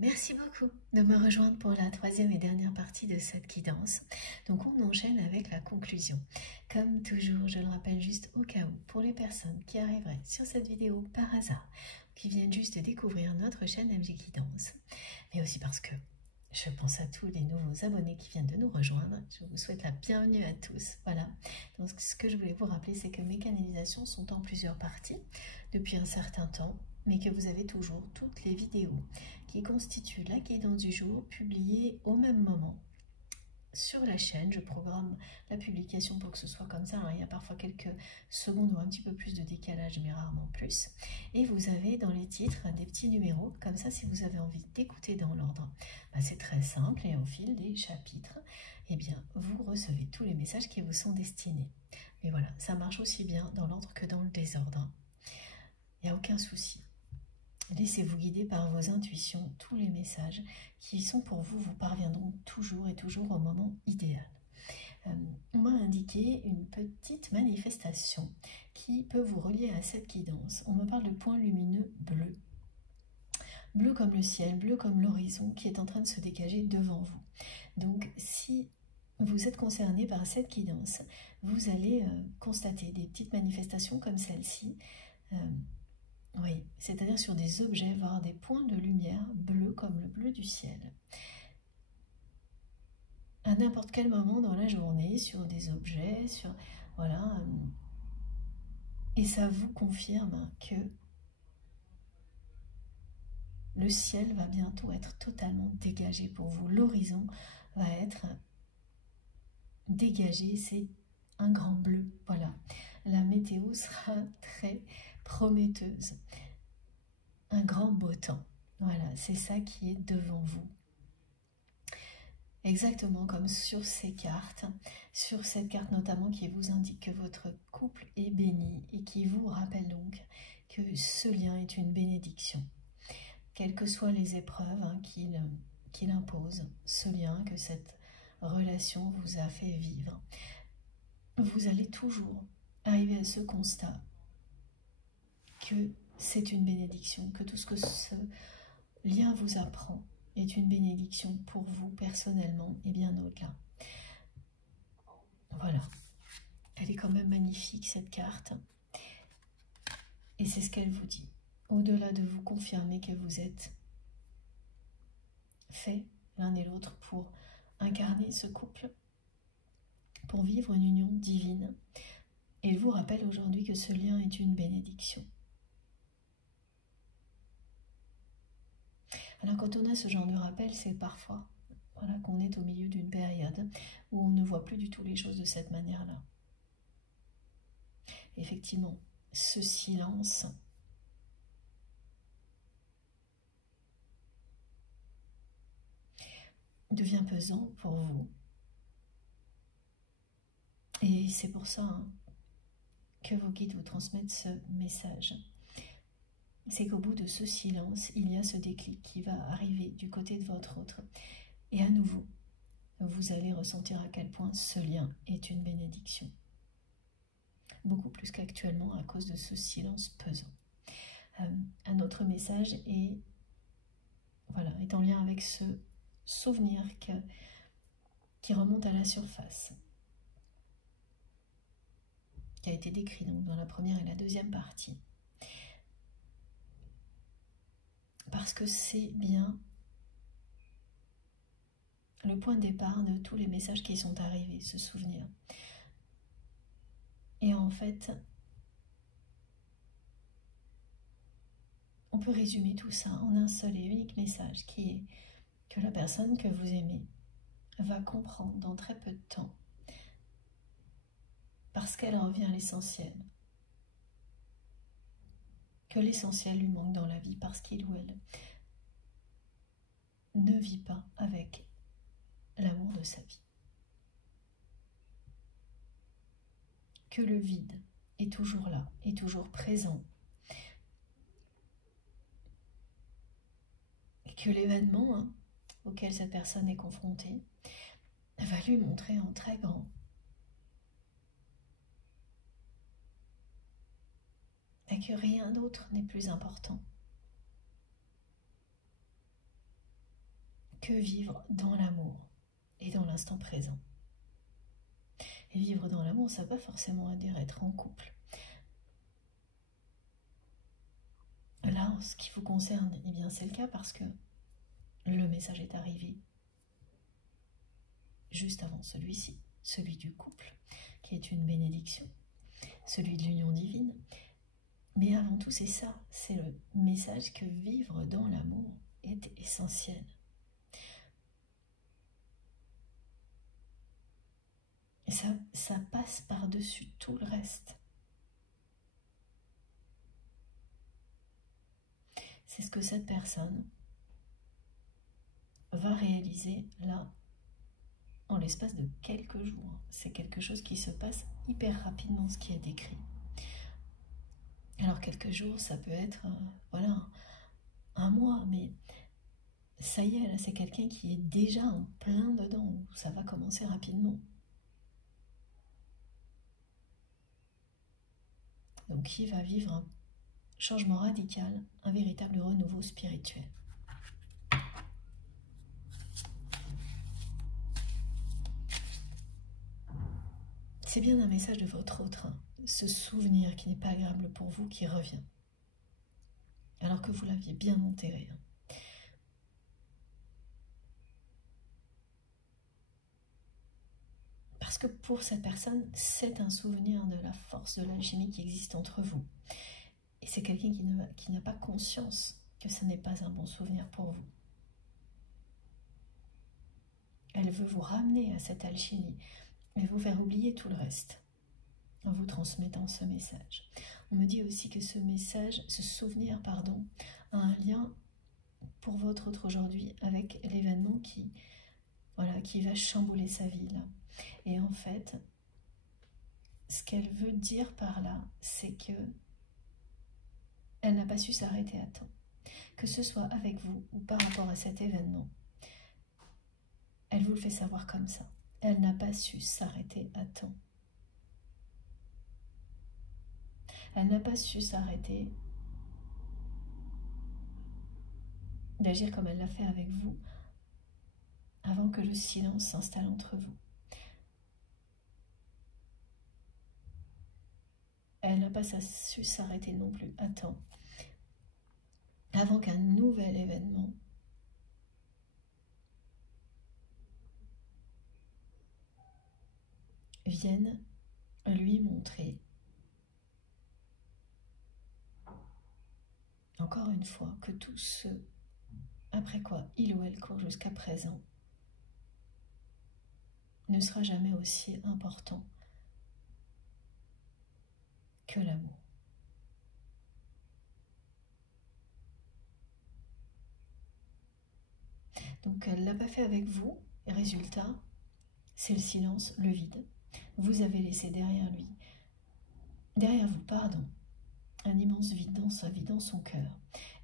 Merci beaucoup de me rejoindre pour la troisième et dernière partie de cette guidance. Donc on enchaîne avec la conclusion. Comme toujours, je le rappelle juste au cas où, pour les personnes qui arriveraient sur cette vidéo par hasard, qui viennent juste de découvrir notre chaîne MG Guidance, mais aussi parce que je pense à tous les nouveaux abonnés qui viennent de nous rejoindre. Je vous souhaite la bienvenue à tous. Voilà. Donc ce que je voulais vous rappeler, c'est que mes canalisations sont en plusieurs parties depuis un certain temps, mais que vous avez toujours toutes les vidéos qui constituent la guidance du jour publiées au même moment sur la chaîne. Je programme la publication pour que ce soit comme ça, hein. Il y a parfois quelques secondes ou un petit peu plus de décalage, mais rarement plus. Et vous avez dans les titres des petits numéros, comme ça si vous avez envie d'écouter dans l'ordre, c'est très simple, et au fil des chapitres, eh bien, vous recevez tous les messages qui vous sont destinés. Mais voilà, ça marche aussi bien dans l'ordre que dans le désordre. Il n'y a aucun souci. Laissez-vous guider par vos intuitions. Tous les messages qui sont pour vous vous parviendront toujours et toujours au moment idéal. On m'a indiqué une petite manifestation qui peut vous relier à cette guidance. On me parle de points lumineux bleus. Bleu comme le ciel, bleu comme l'horizon qui est en train de se dégager devant vous. Donc si vous êtes concerné par cette guidance, vous allez constater des petites manifestations comme celle-ci. Oui, c'est-à-dire sur des objets, voir des points de lumière bleus comme le bleu du ciel. À n'importe quel moment dans la journée, sur des objets, voilà. Et ça vous confirme que le ciel va bientôt être totalement dégagé pour vous. L'horizon va être dégagé, c'est un grand bleu. Voilà, la météo sera très prometteuse. Un grand beau temps. Voilà, c'est ça qui est devant vous. Exactement comme sur ces cartes, sur cette carte notamment qui vous indique que votre couple est béni et qui vous rappelle donc que ce lien est une bénédiction. Quelles que soient les épreuves qu'il impose, ce lien, que cette relation vous a fait vivre, vous allez toujours arriver à ce constat que c'est une bénédiction, que tout ce que ce lien vous apprend est une bénédiction pour vous personnellement et bien au-delà. Voilà, elle est quand même magnifique cette carte, et c'est ce qu'elle vous dit. Au-delà de vous confirmer que vous êtes faits l'un et l'autre pour incarner ce couple, pour vivre une union divine, elle vous rappelle aujourd'hui que ce lien est une bénédiction. Alors quand on a ce genre de rappel, c'est parfois voilà, qu'on est au milieu d'une période où on ne voit plus du tout les choses de cette manière-là. Effectivement, ce silence devient pesant pour vous. Et c'est pour ça que vos guides vous transmettent ce message. C'est qu'au bout de ce silence, il y a ce déclic qui va arriver du côté de votre autre. Et à nouveau, vous allez ressentir à quel point ce lien est une bénédiction. Beaucoup plus qu'actuellement à cause de ce silence pesant. Un autre message est en lien avec ce souvenir qui remonte à la surface, qui a été décrit donc dans la première et la deuxième partie. Parce que c'est bien le point de départ de tous les messages qui sont arrivés, ce souvenir. Et en fait, on peut résumer tout ça en un seul et unique message qui est que la personne que vous aimez va comprendre dans très peu de temps, parce qu'elle revient à l'essentiel, que l'essentiel lui manque dans la vie parce qu'il ou elle ne vit pas avec l'amour de sa vie. Que le vide est toujours là, est toujours présent. Et que l'événement auquel cette personne est confrontée va lui montrer en très grand et que rien d'autre n'est plus important. que vivre dans l'amour et dans l'instant présent. Et vivre dans l'amour, ça ne veut pas forcément dire être en couple. Là, en ce qui vous concerne, eh bien c'est le cas parce que le message est arrivé juste avant celui-ci, celui du couple, qui est une bénédiction, celui de l'union divine. Mais avant tout, c'est ça, c'est le message que vivre dans l'amour est essentiel. Et ça passe par-dessus tout le reste. C'est ce que cette personne va réaliser là, en l'espace de quelques jours. C'est quelque chose qui se passe hyper rapidement, ce qui est décrit. Alors quelques jours, ça peut être voilà, un mois, mais ça y est, là c'est quelqu'un qui est déjà en plein dedans, où ça va commencer rapidement. Donc qui va vivre un changement radical, un véritable renouveau spirituel. C'est bien un message de votre autre, hein, ce souvenir qui n'est pas agréable pour vous qui revient, alors que vous l'aviez bien enterré. Hein. Parce que pour cette personne, c'est un souvenir de la force de l'alchimie qui existe entre vous. Et c'est quelqu'un qui n'a pas conscience que ce n'est pas un bon souvenir pour vous. Elle veut vous ramener à cette alchimie et vous faire oublier tout le reste en vous transmettant ce message. On me dit aussi que ce message, ce souvenir, pardon, a un lien pour votre autre aujourd'hui avec l'événement qui va chambouler sa vie là. Et en fait, ce qu'elle veut dire par là, c'est que elle n'a pas su s'arrêter à temps. Que ce soit avec vous ou par rapport à cet événement, elle vous le fait savoir comme ça. Elle n'a pas su s'arrêter à temps. Elle n'a pas su s'arrêter d'agir comme elle l'a fait avec vous avant que le silence s'installe entre vous. Elle n'a pas su s'arrêter non plus à temps avant qu'un nouvel événement vienne lui montrer encore une fois que tout ce après quoi il ou elle court jusqu'à présent ne sera jamais aussi important que l'amour. Donc elle ne l'a pas fait avec vous, et résultat, c'est le silence, le vide. Vous avez laissé derrière vous, pardon, un immense vide dans sa vie, dans son cœur.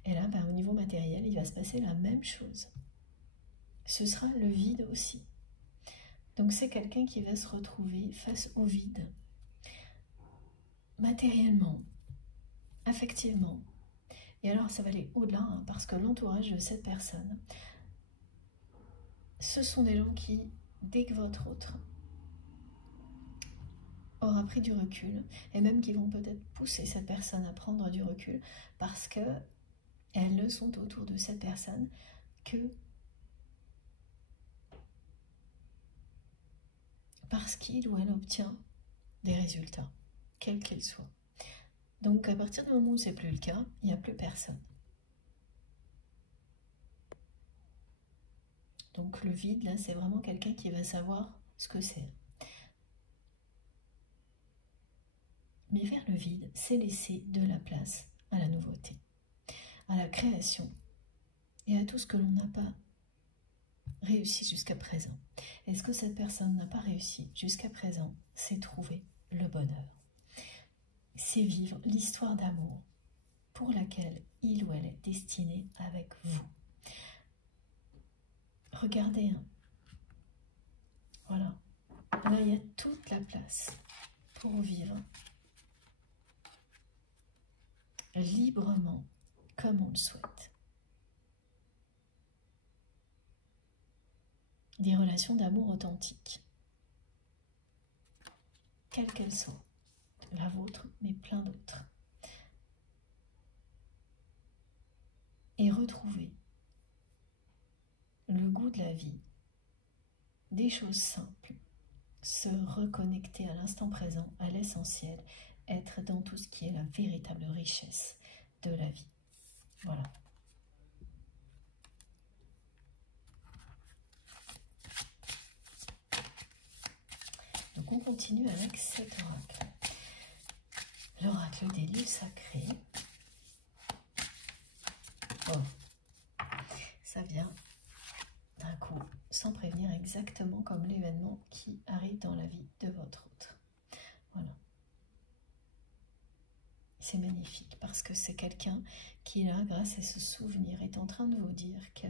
Et là, au niveau matériel, il va se passer la même chose. Ce sera le vide aussi. Donc c'est quelqu'un qui va se retrouver face au vide, matériellement, affectivement. Et alors ça va aller au-delà, hein, parce que l'entourage de cette personne, ce sont des gens qui, dès que votre autre aura pris du recul, et même qui vont peut-être pousser cette personne à prendre du recul, parce que elles ne sont autour de cette personne que parce qu'il ou elle obtient des résultats, quels qu'ils soient. Donc à partir du moment où c'est plus le cas, il n'y a plus personne. Donc le vide, là, c'est vraiment quelqu'un qui va savoir ce que c'est. Mais vers le vide, c'est laisser de la place à la nouveauté, à la création et à tout ce que l'on n'a pas réussi jusqu'à présent. Et ce que cette personne n'a pas réussi jusqu'à présent, c'est trouver le bonheur. C'est vivre l'histoire d'amour pour laquelle il ou elle est destiné avec vous. Regardez, hein. Voilà, là il y a toute la place pour vivre librement comme on le souhaite. des relations d'amour authentiques, quelles qu'elles soient, la vôtre, mais plein d'autres. Et retrouver le goût de la vie, des choses simples, se reconnecter à l'instant présent, à l'essentiel, être dans tout ce qui est la véritable richesse de la vie. Voilà. Donc on continue avec cet oracle. L'oracle des lieux sacrés. Oh, ça vient d'un coup, sans prévenir, exactement comme l'événement qui arrive dans la vie de votre autre. Voilà. C'est magnifique parce que c'est quelqu'un qui, là, grâce à ce souvenir, est en train de vous dire que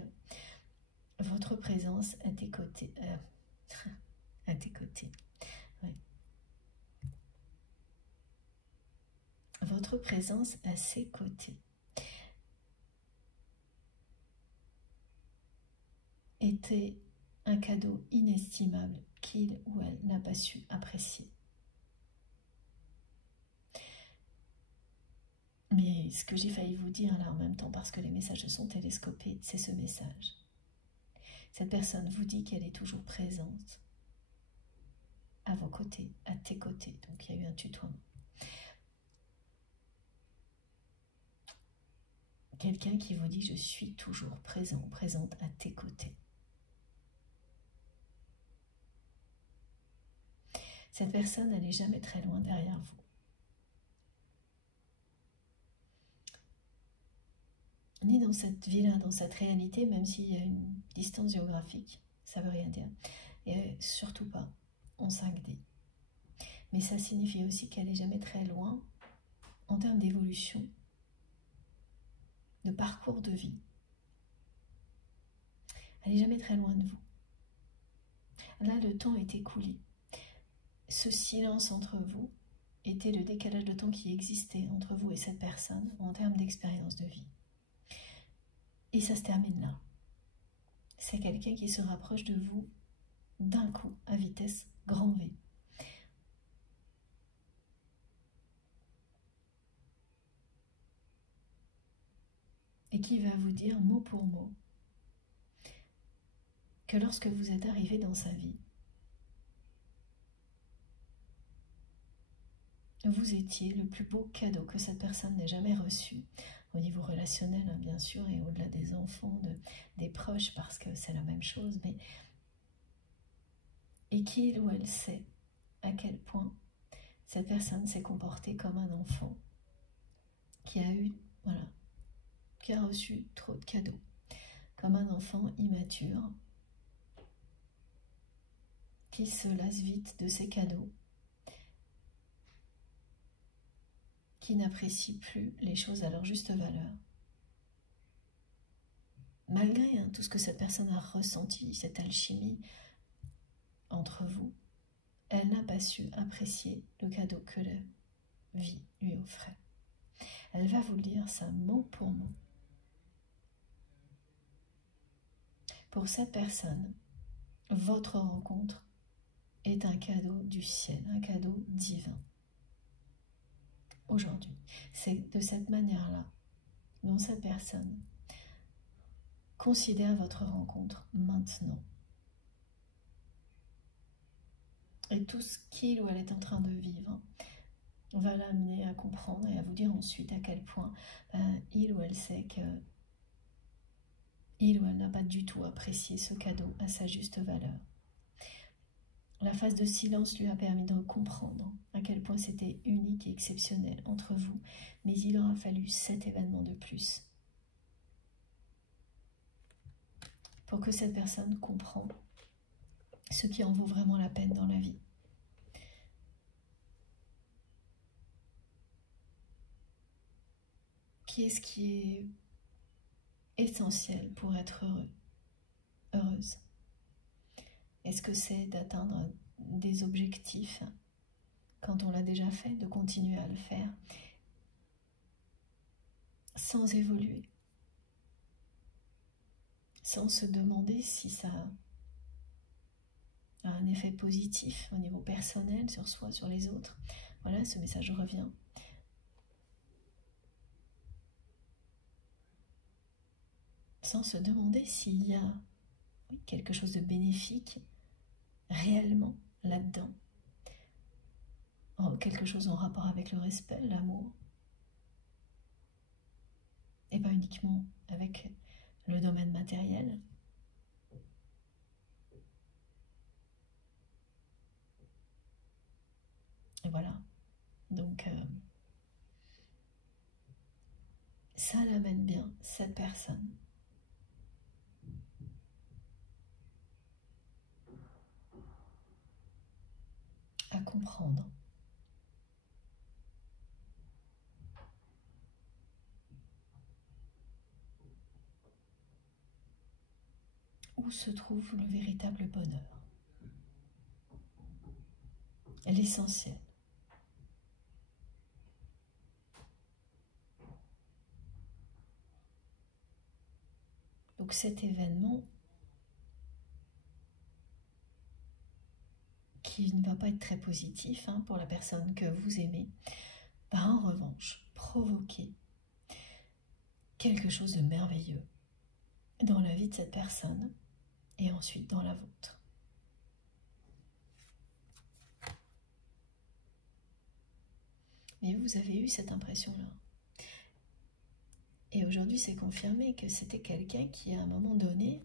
votre présence à tes côtés. À tes côtés. Ouais. Votre présence à ses côtés était un cadeau inestimable qu'il ou elle n'a pas su apprécier. Mais ce que j'ai failli vous dire là en même temps, parce que les messages se sont télescopés, c'est ce message. Cette personne vous dit qu'elle est toujours présente à vos côtés, à tes côtés. Donc il y a eu un tutoiement. Quelqu'un qui vous dit je suis toujours présent, présente à tes côtés. Cette personne, elle n'est jamais très loin derrière vous. Ni dans cette vie-là, dans cette réalité, même s'il y a une distance géographique, ça ne veut rien dire. Et surtout pas en 5D. Mais ça signifie aussi qu'elle n'est jamais très loin en termes d'évolution, de parcours de vie. Elle n'est jamais très loin de vous. Là, le temps est écoulé. Ce silence entre vous était le décalage de temps qui existait entre vous et cette personne en termes d'expérience de vie. Et ça se termine là. C'est quelqu'un qui se rapproche de vous d'un coup, à vitesse grand V. Et qui va vous dire mot pour mot que lorsque vous êtes arrivé dans sa vie, vous étiez le plus beau cadeau que cette personne n'ait jamais reçu, au niveau relationnel, hein, bien sûr, et au-delà des enfants, des proches, parce que c'est la même chose, mais et qu'il ou elle sait à quel point cette personne s'est comportée comme un enfant qui a eu, voilà, qui a reçu trop de cadeaux, comme un enfant immature, qui se lasse vite de ses cadeaux, qui n'apprécie plus les choses à leur juste valeur. Malgré tout ce que cette personne a ressenti, cette alchimie entre vous, elle n'a pas su apprécier le cadeau que la vie lui offrait. Elle va vous le dire ça mot pour mot. Pour cette personne, votre rencontre est un cadeau du ciel, un cadeau divin. Aujourd'hui, c'est de cette manière-là dont cette personne considère votre rencontre maintenant. Et tout ce qu'il ou elle est en train de vivre va l'amener à comprendre et à vous dire ensuite à quel point il ou elle sait que il ou elle n'a pas du tout apprécié ce cadeau à sa juste valeur. La phase de silence lui a permis de comprendre à quel point c'était unique et exceptionnel entre vous, mais il aura fallu 7 événements de plus pour que cette personne comprenne ce qui en vaut vraiment la peine dans la vie. Qu'est-ce qui est essentiel pour être heureux, heureuse? Est-ce que c'est d'atteindre des objectifs quand on l'a déjà fait, de continuer à le faire sans évoluer, sans se demander si ça un effet positif au niveau personnel, sur soi, sur les autres. Voilà, ce message revient. Sans se demander s'il y a quelque chose de bénéfique réellement là-dedans. Quelque chose en rapport avec le respect, l'amour. Et pas uniquement avec le domaine matériel. Et voilà. Donc, ça l'amène bien, cette personne. À comprendre. Où se trouve le véritable bonheur. L'essentiel. Donc cet événement qui ne va pas être très positif pour la personne que vous aimez, va en revanche provoquer quelque chose de merveilleux dans la vie de cette personne et ensuite dans la vôtre. Mais vous avez eu cette impression-là. Et aujourd'hui, c'est confirmé que c'était quelqu'un qui, à un moment donné,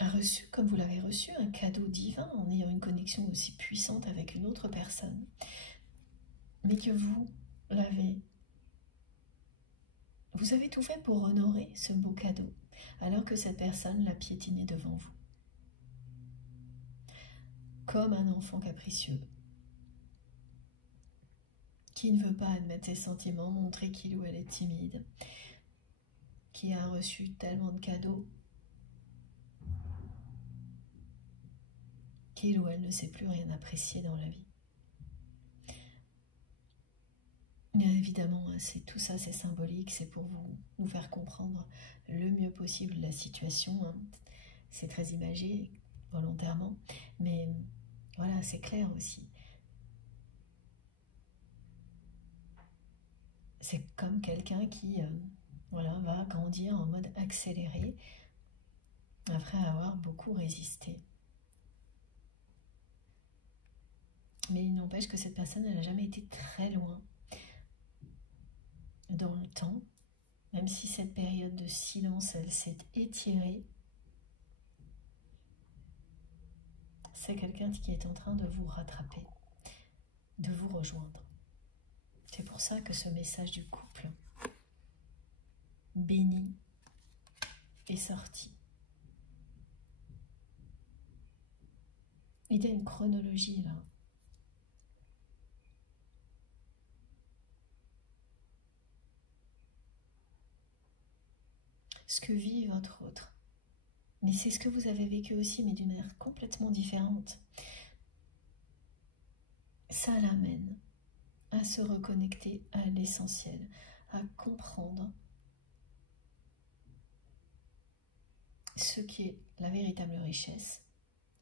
a reçu, comme vous l'avez reçu, un cadeau divin en ayant une connexion aussi puissante avec une autre personne, mais que vous avez tout fait pour honorer ce beau cadeau, alors que cette personne l'a piétiné devant vous. Comme un enfant capricieux, qui ne veut pas admettre ses sentiments, montrer qu'il ou elle est timide, qui a reçu tellement de cadeaux, qu'il ou elle ne sait plus rien apprécier dans la vie. Bien évidemment, tout ça, c'est symbolique, c'est pour vous faire comprendre le mieux possible la situation. C'est très imagé, volontairement, mais voilà, c'est clair aussi. C'est comme quelqu'un qui va grandir en mode accéléré après avoir beaucoup résisté. Mais il n'empêche que cette personne, elle n'a jamais été très loin dans le temps, même si cette période de silence, elle s'est étirée. C'est quelqu'un qui est en train de vous rattraper, de vous rejoindre. C'est pour ça que ce message du couple béni est sorti. Il y a une chronologie là. Ce que vit votre autre. Mais c'est ce que vous avez vécu aussi, mais d'une manière complètement différente. Ça l'amène à se reconnecter à l'essentiel, à comprendre ce qui est la véritable richesse,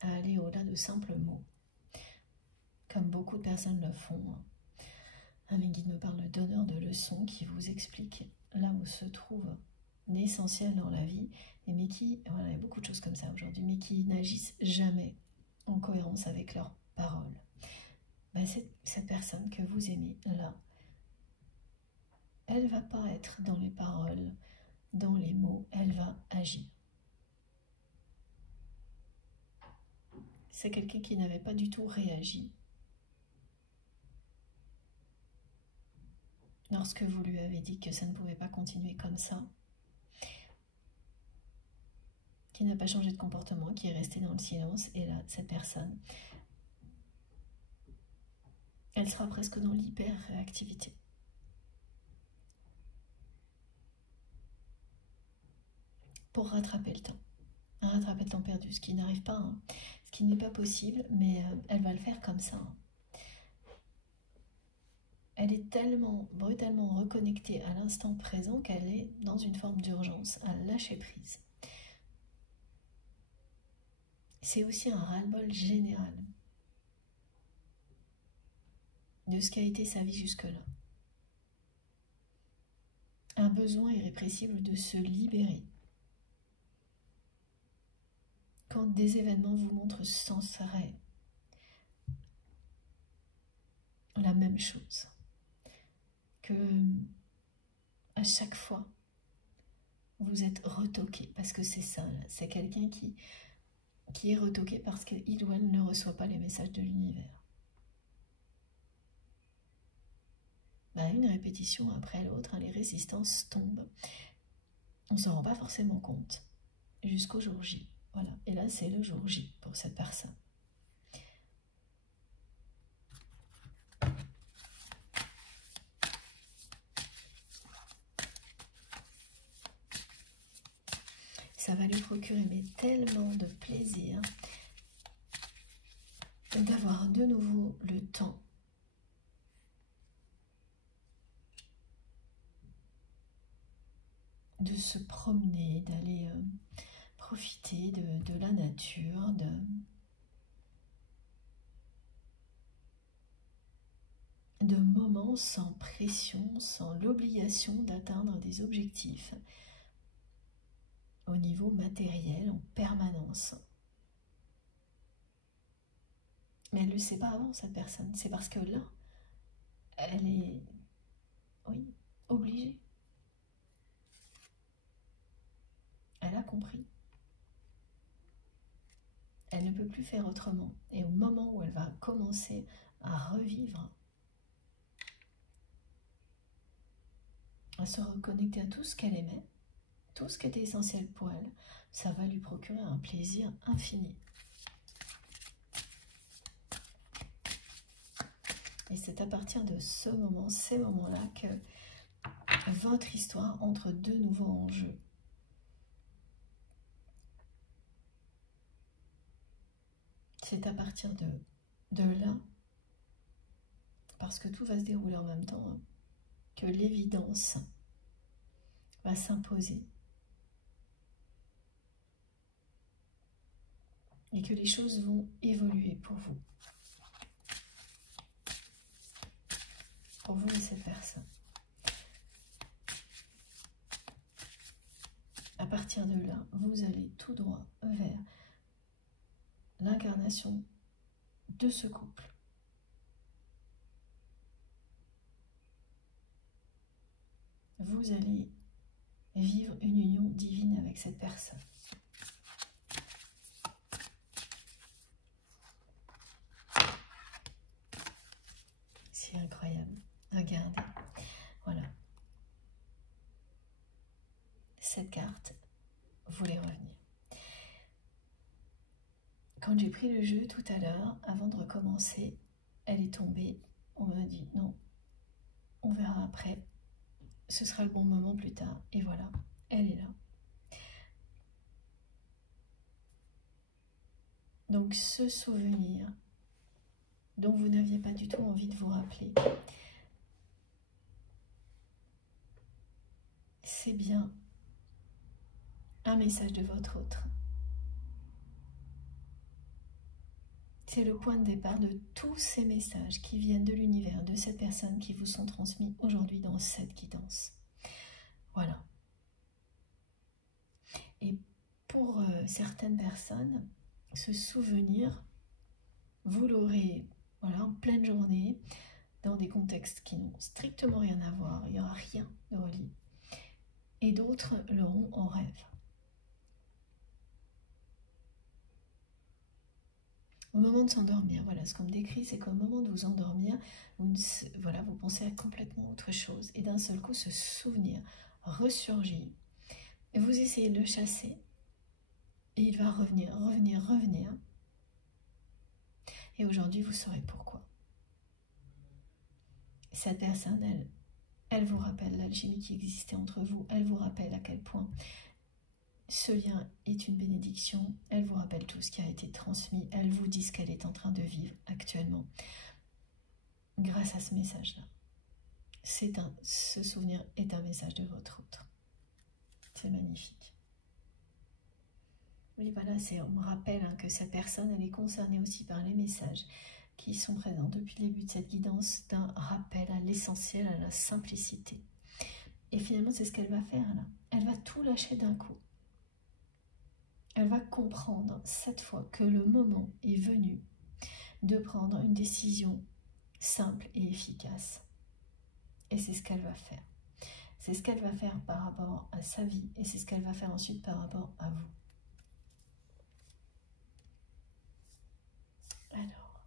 à aller au-delà de simples mots, comme beaucoup de personnes le font. Mes guides me parlent de donneurs de leçons qui vous expliquent là où se trouve l'essentiel dans la vie, mais qui, voilà, il y a beaucoup de choses comme ça aujourd'hui, mais qui n'agissent jamais en cohérence avec leurs paroles. Cette personne que vous aimez là, elle ne va pas être dans les paroles, dans les mots, elle va agir. C'est quelqu'un qui n'avait pas du tout réagi lorsque vous lui avez dit que ça ne pouvait pas continuer comme ça, qui n'a pas changé de comportement, qui est resté dans le silence. Et là, cette personne, elle sera presque dans l'hyper-réactivité. Pour rattraper le temps perdu, ce qui n'arrive pas, ce qui n'est pas possible, mais elle va le faire comme ça. Elle est tellement brutalement reconnectée à l'instant présent qu'elle est dans une forme d'urgence, à lâcher prise. C'est aussi un ras-le-bol général de ce qu'a été sa vie jusque-là. Un besoin irrépressible de se libérer. Quand des événements vous montrent sans arrêt la même chose, que à chaque fois vous êtes retoqué, parce que c'est ça, c'est quelqu'un qui est retoqué parce qu'il ou elle ne reçoit pas les messages de l'univers. Une répétition après l'autre, les résistances tombent. On ne s'en rend pas forcément compte jusqu'au jour J. Voilà. Et là, c'est le jour J pour cette personne. Ça va lui procurer tellement de plaisir d'avoir de nouveau le temps de se promener, d'aller profiter de la nature, de moments sans pression, sans l'obligation d'atteindre des objectifs au niveau matériel en permanence. Mais elle ne le sait pas avant, cette personne. C'est parce que là, elle est, oui, obligée. Elle a compris. Elle ne peut plus faire autrement. Et au moment où elle va commencer à revivre, à se reconnecter à tout ce qu'elle aimait, tout ce qui était essentiel pour elle, ça va lui procurer un plaisir infini. Et c'est à partir de ce moment, ces moments-là, que votre histoire entre de nouveau en jeu. C'est à partir de là, parce que tout va se dérouler en même temps, que l'évidence va s'imposer. Et que les choses vont évoluer pour vous. Pour vous et cette personne. À partir de là, vous allez tout droit vers l'incarnation de ce couple. Vous allez vivre une union divine avec cette personne. C'est incroyable. Regardez. Voilà. Cette carte voulait revenir. Quand j'ai pris le jeu tout à l'heure, avant de recommencer, elle est tombée. On m'a dit non, on verra après. Ce sera le bon moment plus tard. Et voilà, elle est là. Donc ce souvenir dont vous n'aviez pas du tout envie de vous rappeler, c'est bien un message de votre autre. C'est le point de départ de tous ces messages qui viennent de l'univers, de cette personne qui vous sont transmis aujourd'hui dans cette guidance. Voilà. Et pour certaines personnes, ce souvenir, vous l'aurez en pleine journée, dans des contextes qui n'ont strictement rien à voir, il n'y aura rien de relié. Et d'autres l'auront en rêve. Au moment de s'endormir, voilà, ce qu'on me décrit, c'est qu'au moment de vous endormir, vous pensez à complètement autre chose. Et d'un seul coup, ce souvenir ressurgit. Et vous essayez de le chasser. Et il va revenir, revenir, revenir. Et aujourd'hui, vous saurez pourquoi. Cette personne, elle vous rappelle l'alchimie qui existait entre vous. Elle vous rappelle à quel point ce lien est une bénédiction. Elle vous rappelle tout ce qui a été transmis. Elle vous dit ce qu'elle est en train de vivre actuellement. Grâce à ce message-là. Ce souvenir est un message de votre autre. C'est magnifique. Oui, voilà, on me rappelle hein, que cette personne, elle est concernée aussi par les messages qui sont présents depuis le début de cette guidance, d'un rappel à l'essentiel, à la simplicité. Et finalement, c'est ce qu'elle va faire là. Elle va tout lâcher d'un coup. Elle va comprendre cette fois que le moment est venu de prendre une décision simple et efficace. Et c'est ce qu'elle va faire. C'est ce qu'elle va faire par rapport à sa vie et c'est ce qu'elle va faire ensuite par rapport à vous. Alors,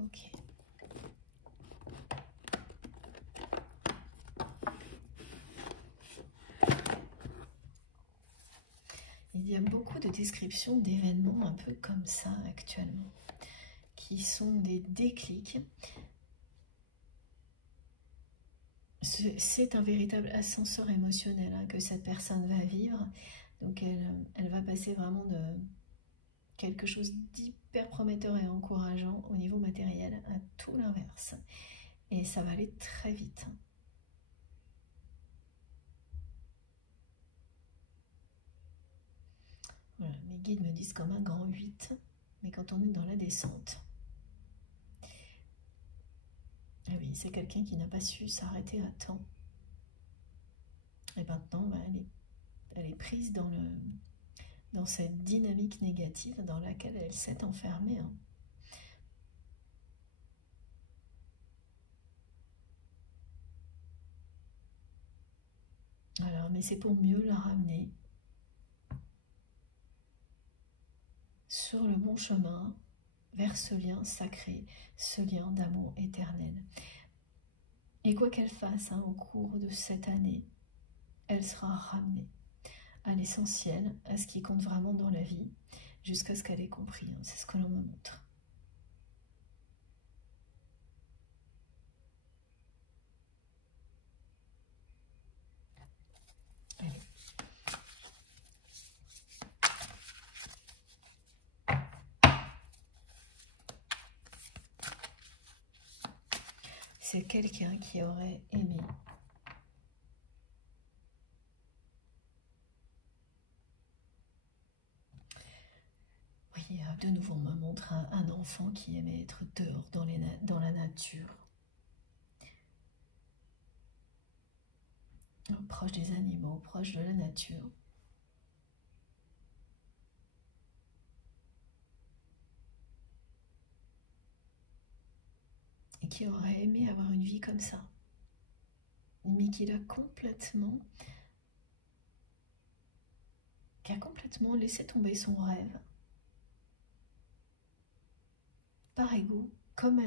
ok. Il y a beaucoup de descriptions d'événements un peu comme ça actuellement, qui sont des déclics. C'est un véritable ascenseur émotionnel hein, que cette personne va vivre. Donc elle va passer vraiment de quelque chose d'hyper prometteur et encourageant au niveau matériel à tout l'inverse. Et ça va aller très vite. Voilà, mes guides me disent comme un grand 8, mais quand on est dans la descente. Ah oui, c'est quelqu'un qui n'a pas su s'arrêter à temps. Et maintenant, bah, elle est prise dans cette dynamique négative dans laquelle elle s'est enfermée. Hein. Alors, mais c'est pour mieux la ramener sur le bon chemin vers ce lien sacré, ce lien d'amour éternel. Et quoi qu'elle fasse hein, au cours de cette année, elle sera ramenée à l'essentiel, à ce qui compte vraiment dans la vie, jusqu'à ce qu'elle ait compris. Hein, c'est ce que l'on me montre. C'est quelqu'un qui aurait aimé de nouveau, on me montre un enfant qui aimait être dehors dans la nature, proche des animaux, proche de la nature. Et qui aurait aimé avoir une vie comme ça, mais qui a complètement laissé tomber son rêve par ego, comme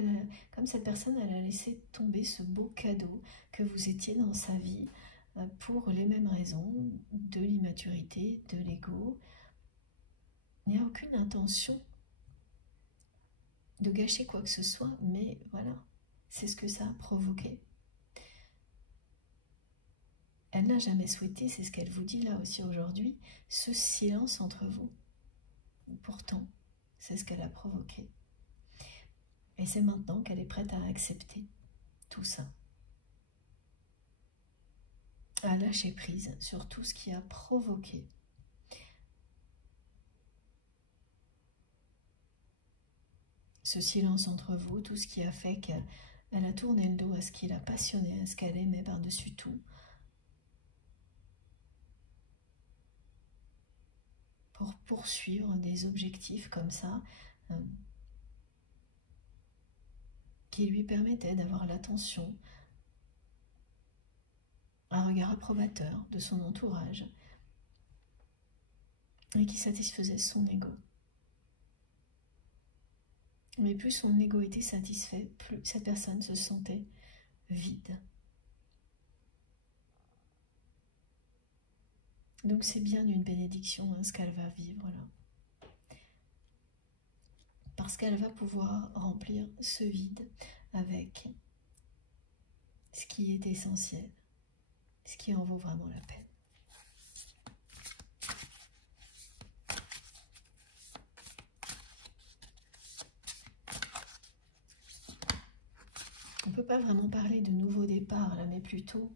cette personne, elle a laissé tomber ce beau cadeau que vous étiez dans sa vie pour les mêmes raisons, de l'immaturité, de l'ego. Il n'y a aucune intention de gâcher quoi que ce soit, mais voilà, c'est ce que ça a provoqué. Elle n'a jamais souhaité, c'est ce qu'elle vous dit là aussi aujourd'hui, ce silence entre vous. Pourtant, c'est ce qu'elle a provoqué. Et c'est maintenant qu'elle est prête à accepter tout ça. À lâcher prise sur tout ce qui a provoqué ce silence entre vous, tout ce qui a fait qu'elle a tourné le dos à ce qui la passionnait, à ce qu'elle aimait par-dessus tout, pour poursuivre des objectifs comme ça, qui lui permettaient d'avoir l'attention, un regard approbateur de son entourage, et qui satisfaisait son ego. Mais plus son ego était satisfait, plus cette personne se sentait vide. Donc c'est bien une bénédiction hein, ce qu'elle va vivre là. Parce qu'elle va pouvoir remplir ce vide avec ce qui est essentiel, ce qui en vaut vraiment la peine. On ne peut pas vraiment parler de nouveau départ là, mais plutôt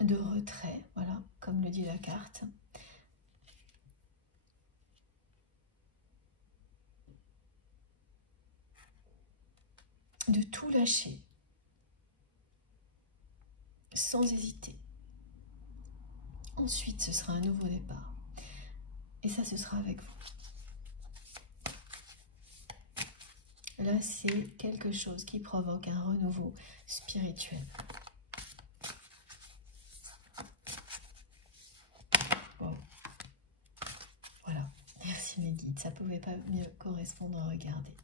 de retrait, voilà, comme le dit la carte. De tout lâcher, sans hésiter. Ensuite, ce sera un nouveau départ. Et ça, ce sera avec vous. Là, c'est quelque chose qui provoque un renouveau spirituel. Bon. Voilà. Merci mes guides. Ça ne pouvait pas mieux correspondre à regarder.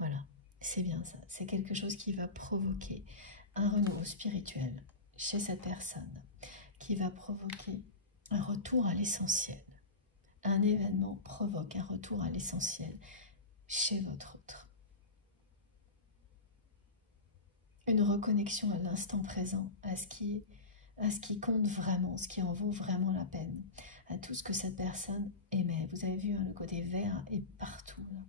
Voilà. C'est bien ça. C'est quelque chose qui va provoquer un renouveau spirituel chez cette personne, qui va provoquer un retour à l'essentiel. Un événement provoque un retour à l'essentiel chez votre autre. Une reconnexion à l'instant présent, à ce qui compte vraiment, ce qui en vaut vraiment la peine, à tout ce que cette personne aimait. Vous avez vu, hein, le côté vert est partout, là.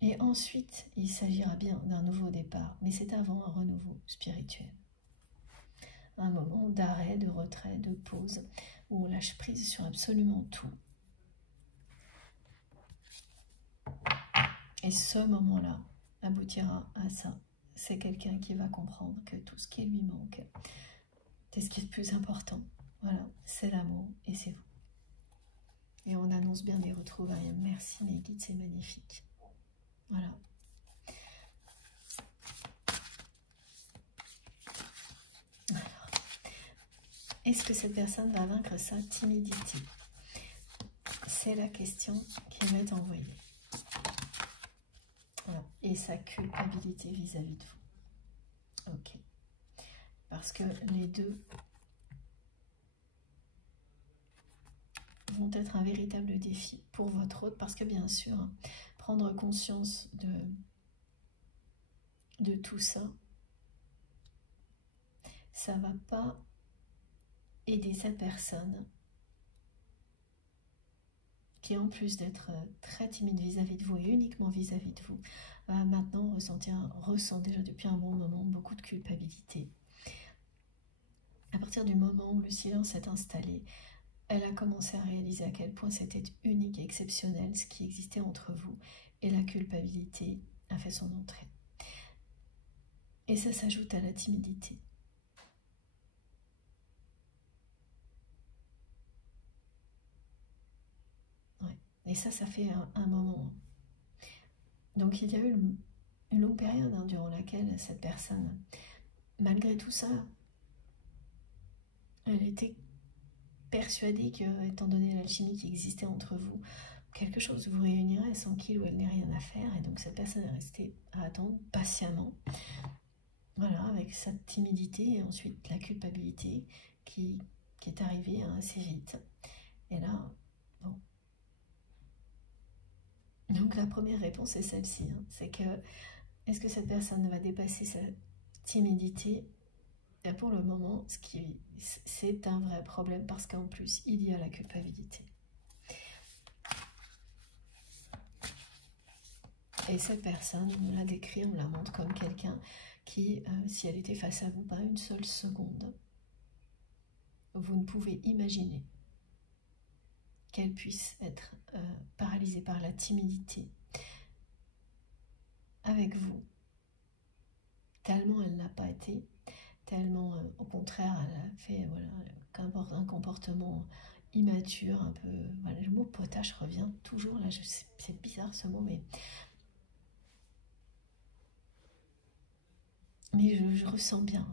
Et ensuite, il s'agira bien d'un nouveau départ, mais c'est avant un renouveau spirituel. Un moment d'arrêt, de retrait, de pause, où on lâche prise sur absolument tout. Et ce moment-là aboutira à ça. C'est quelqu'un qui va comprendre que tout ce qui lui manque, c'est ce qui est le plus important. Voilà, c'est l'amour et c'est vous. Et on annonce bien des retrouvailles. Merci mes guides, c'est magnifique. Voilà. Alors, est-ce que cette personne va vaincre sa timidité? C'est la question qui m'est envoyée. Voilà. Et sa culpabilité vis-à-vis de vous. Ok. Parce que les deux vont être un véritable défi pour votre autre. Parce que bien sûr, prendre conscience de tout ça, ça ne va pas aider cette personne qui, en plus d'être très timide vis-à-vis de vous et uniquement vis-à-vis de vous, va maintenant ressent déjà depuis un bon moment beaucoup de culpabilité. À partir du moment où le silence s'est installé, elle a commencé à réaliser à quel point c'était unique et exceptionnel ce qui existait entre vous, et la culpabilité a fait son entrée. Et ça s'ajoute à la timidité. Ouais. Et ça fait un moment. Donc il y a eu une longue période durant laquelle cette personne, malgré tout ça, elle était persuadée que, étant donné l'alchimie qui existait entre vous, quelque chose vous réunirait sans qu'il ou elle n'ait rien à faire. Et donc cette personne est restée à attendre patiemment. Voilà, avec sa timidité et ensuite la culpabilité qui est arrivée assez vite. Et là, bon. Donc la première réponse est celle-ci, c'est que est-ce que cette personne va dépasser sa timidité? Et pour le moment, c'est un vrai problème parce qu'en plus, il y a la culpabilité. Et cette personne, on la décrit, on la montre comme quelqu'un qui, si elle était face à vous, pas une seule seconde, vous ne pouvez imaginer qu'elle puisse être paralysée par la timidité avec vous, tellement elle n'a pas été, tellement au contraire elle a fait un comportement immature, un peu, voilà, le mot potache revient toujours, là c'est bizarre ce mot, mais je ressens bien.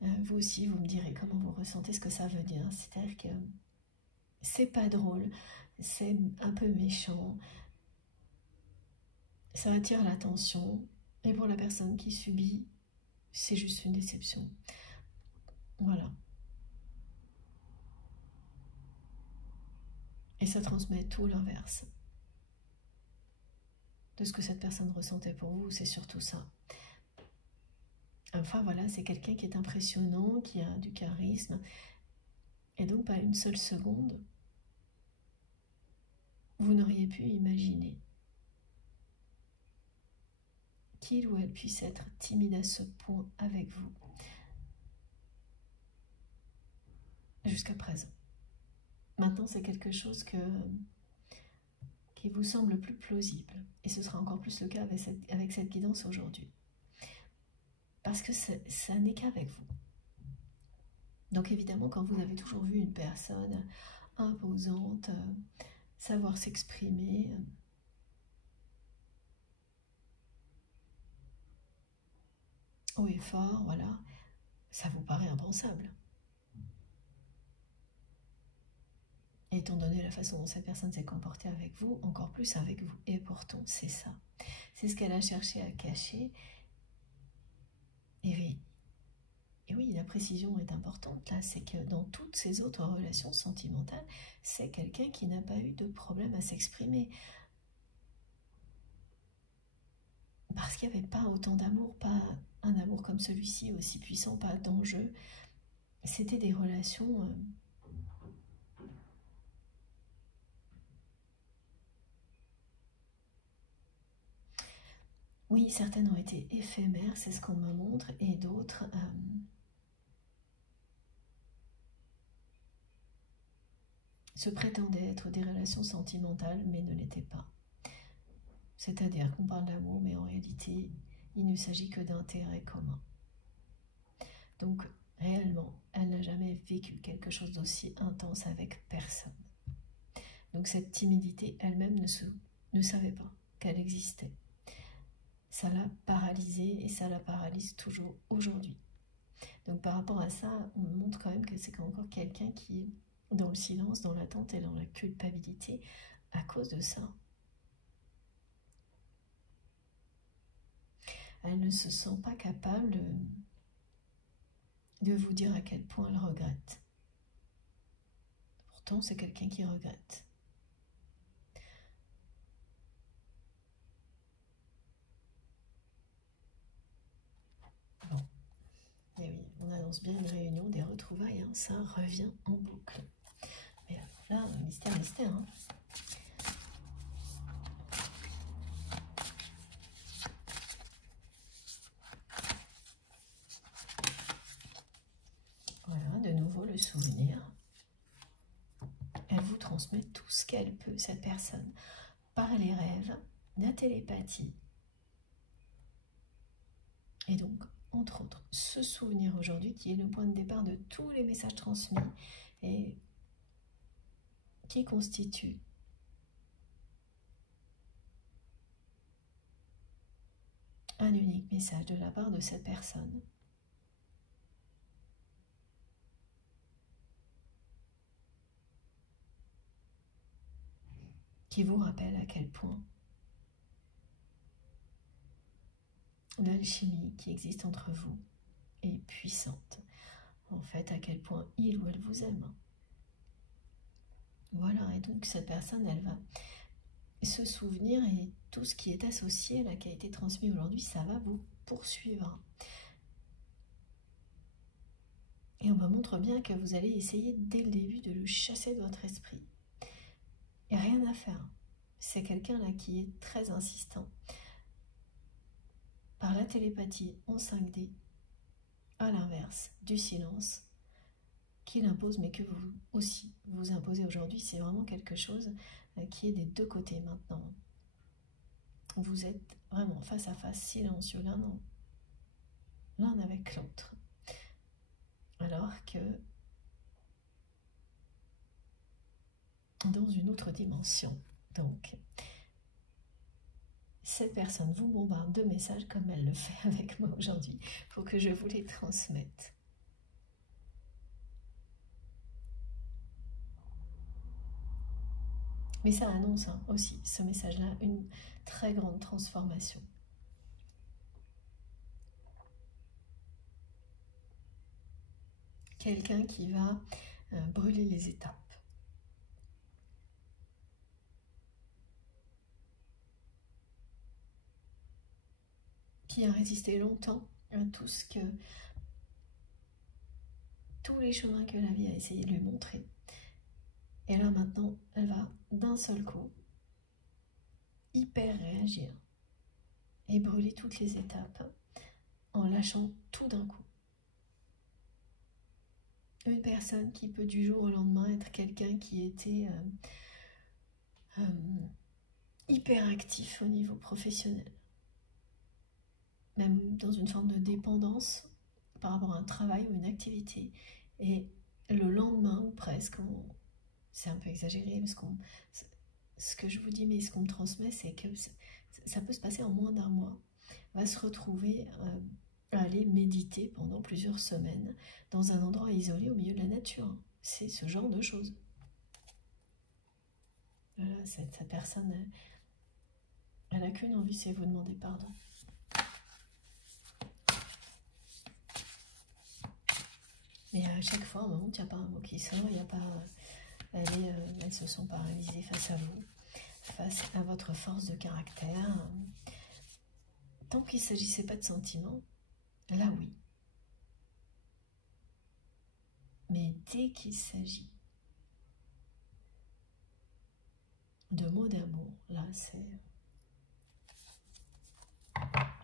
Vous aussi, vous me direz comment vous ressentez ce que ça veut dire. C'est-à-dire que c'est pas drôle, c'est un peu méchant, ça attire l'attention, et pour la personne qui subit, c'est juste une déception. Voilà. Et ça transmet tout l'inverse de ce que cette personne ressentait pour vous, c'est surtout ça. Enfin voilà, c'est quelqu'un qui est impressionnant, qui a du charisme, et donc pas une seule seconde, vous n'auriez pu imaginer qu'il ou elle puisse être timide à ce point avec vous jusqu'à présent. Maintenant, c'est quelque chose qui vous semble plus plausible. Et ce sera encore plus le cas avec cette guidance aujourd'hui. Parce que ça n'est qu'avec vous. Donc évidemment, quand vous avez toujours vu une personne imposante, savoir s'exprimer, haut et fort, voilà, ça vous paraît impensable. Et étant donné la façon dont cette personne s'est comportée avec vous, encore plus avec vous. Et pourtant, c'est ça. C'est ce qu'elle a cherché à cacher. Et oui, la précision est importante là, c'est que dans toutes ces autres relations sentimentales, c'est quelqu'un qui n'a pas eu de problème à s'exprimer. Parce qu'il n'y avait pas autant d'amour, pas un amour comme celui-ci aussi puissant, pas d'enjeu. C'était des relations... Oui, certaines ont été éphémères, c'est ce qu'on me montre, et d'autres se prétendaient être des relations sentimentales, mais ne l'étaient pas. C'est-à-dire qu'on parle d'amour, mais en réalité, il ne s'agit que d'intérêts communs. Donc, réellement, elle n'a jamais vécu quelque chose d'aussi intense avec personne. Donc, cette timidité, elle-même ne savait pas qu'elle existait. Ça l'a paralysée et ça la paralyse toujours aujourd'hui. Donc par rapport à ça, on montre quand même que c'est encore quelqu'un qui est dans le silence, dans l'attente et dans la culpabilité à cause de ça. Elle ne se sent pas capable de vous dire à quel point elle regrette. Pourtant, c'est quelqu'un qui regrette. Bon. Et oui, on annonce bien une réunion, des retrouvailles, hein, ça revient en boucle. Mais là, mystère, mystère. Hein. Voilà, de nouveau le souvenir. Elle vous transmet tout ce qu'elle peut, cette personne, par les rêves, la télépathie. Et donc, entre autres, ce souvenir aujourd'hui qui est le point de départ de tous les messages transmis et qui constitue un unique message de la part de cette personne. Qui vous rappelle à quel point l'alchimie qui existe entre vous est puissante. En fait, à quel point il ou elle vous aime. Voilà, et donc cette personne, elle va se souvenir et tout ce qui est associé, là, qui a été transmis aujourd'hui, ça va vous poursuivre. Et on me montre bien que vous allez essayer dès le début de le chasser de votre esprit. Et rien à faire. C'est quelqu'un là qui est très insistant. Par la télépathie en 5D, à l'inverse du silence, qu'il impose, mais que vous aussi vous imposez aujourd'hui. C'est vraiment quelque chose qui est des deux côtés maintenant. Vous êtes vraiment face à face, silencieux, l'un avec l'autre. Alors que dans une autre dimension, donc, cette personne vous bombarde de messages comme elle le fait avec moi aujourd'hui pour que je vous les transmette. Mais ça annonce aussi, ce message-là, une très grande transformation. Quelqu'un qui va brûler les étapes. Qui a résisté longtemps à tous les chemins que la vie a essayé de lui montrer. Et là maintenant, elle va d'un seul coup hyper réagir. et brûler toutes les étapes en lâchant tout d'un coup. Une personne qui peut du jour au lendemain être quelqu'un qui était hyper actif au niveau professionnel, même dans une forme de dépendance par rapport à un travail ou une activité, et le lendemain ou presque, c'est un peu exagéré, parce ce que je vous dis, mais ce qu'on me transmet, c'est que ça peut se passer en moins d'un mois, va se retrouver à aller méditer pendant plusieurs semaines dans un endroit isolé au milieu de la nature. C'est ce genre de choses. Voilà, cette personne, elle n'a qu'une envie, c'est vous demander pardon. Mais à chaque fois, au moment où il n'y a pas un mot qui sort, il n'y a pas, elles se sont paralysées face à vous, face à votre force de caractère. Tant qu'il ne s'agissait pas de sentiments, là oui. Mais dès qu'il s'agit de mots d'amour, là c'est...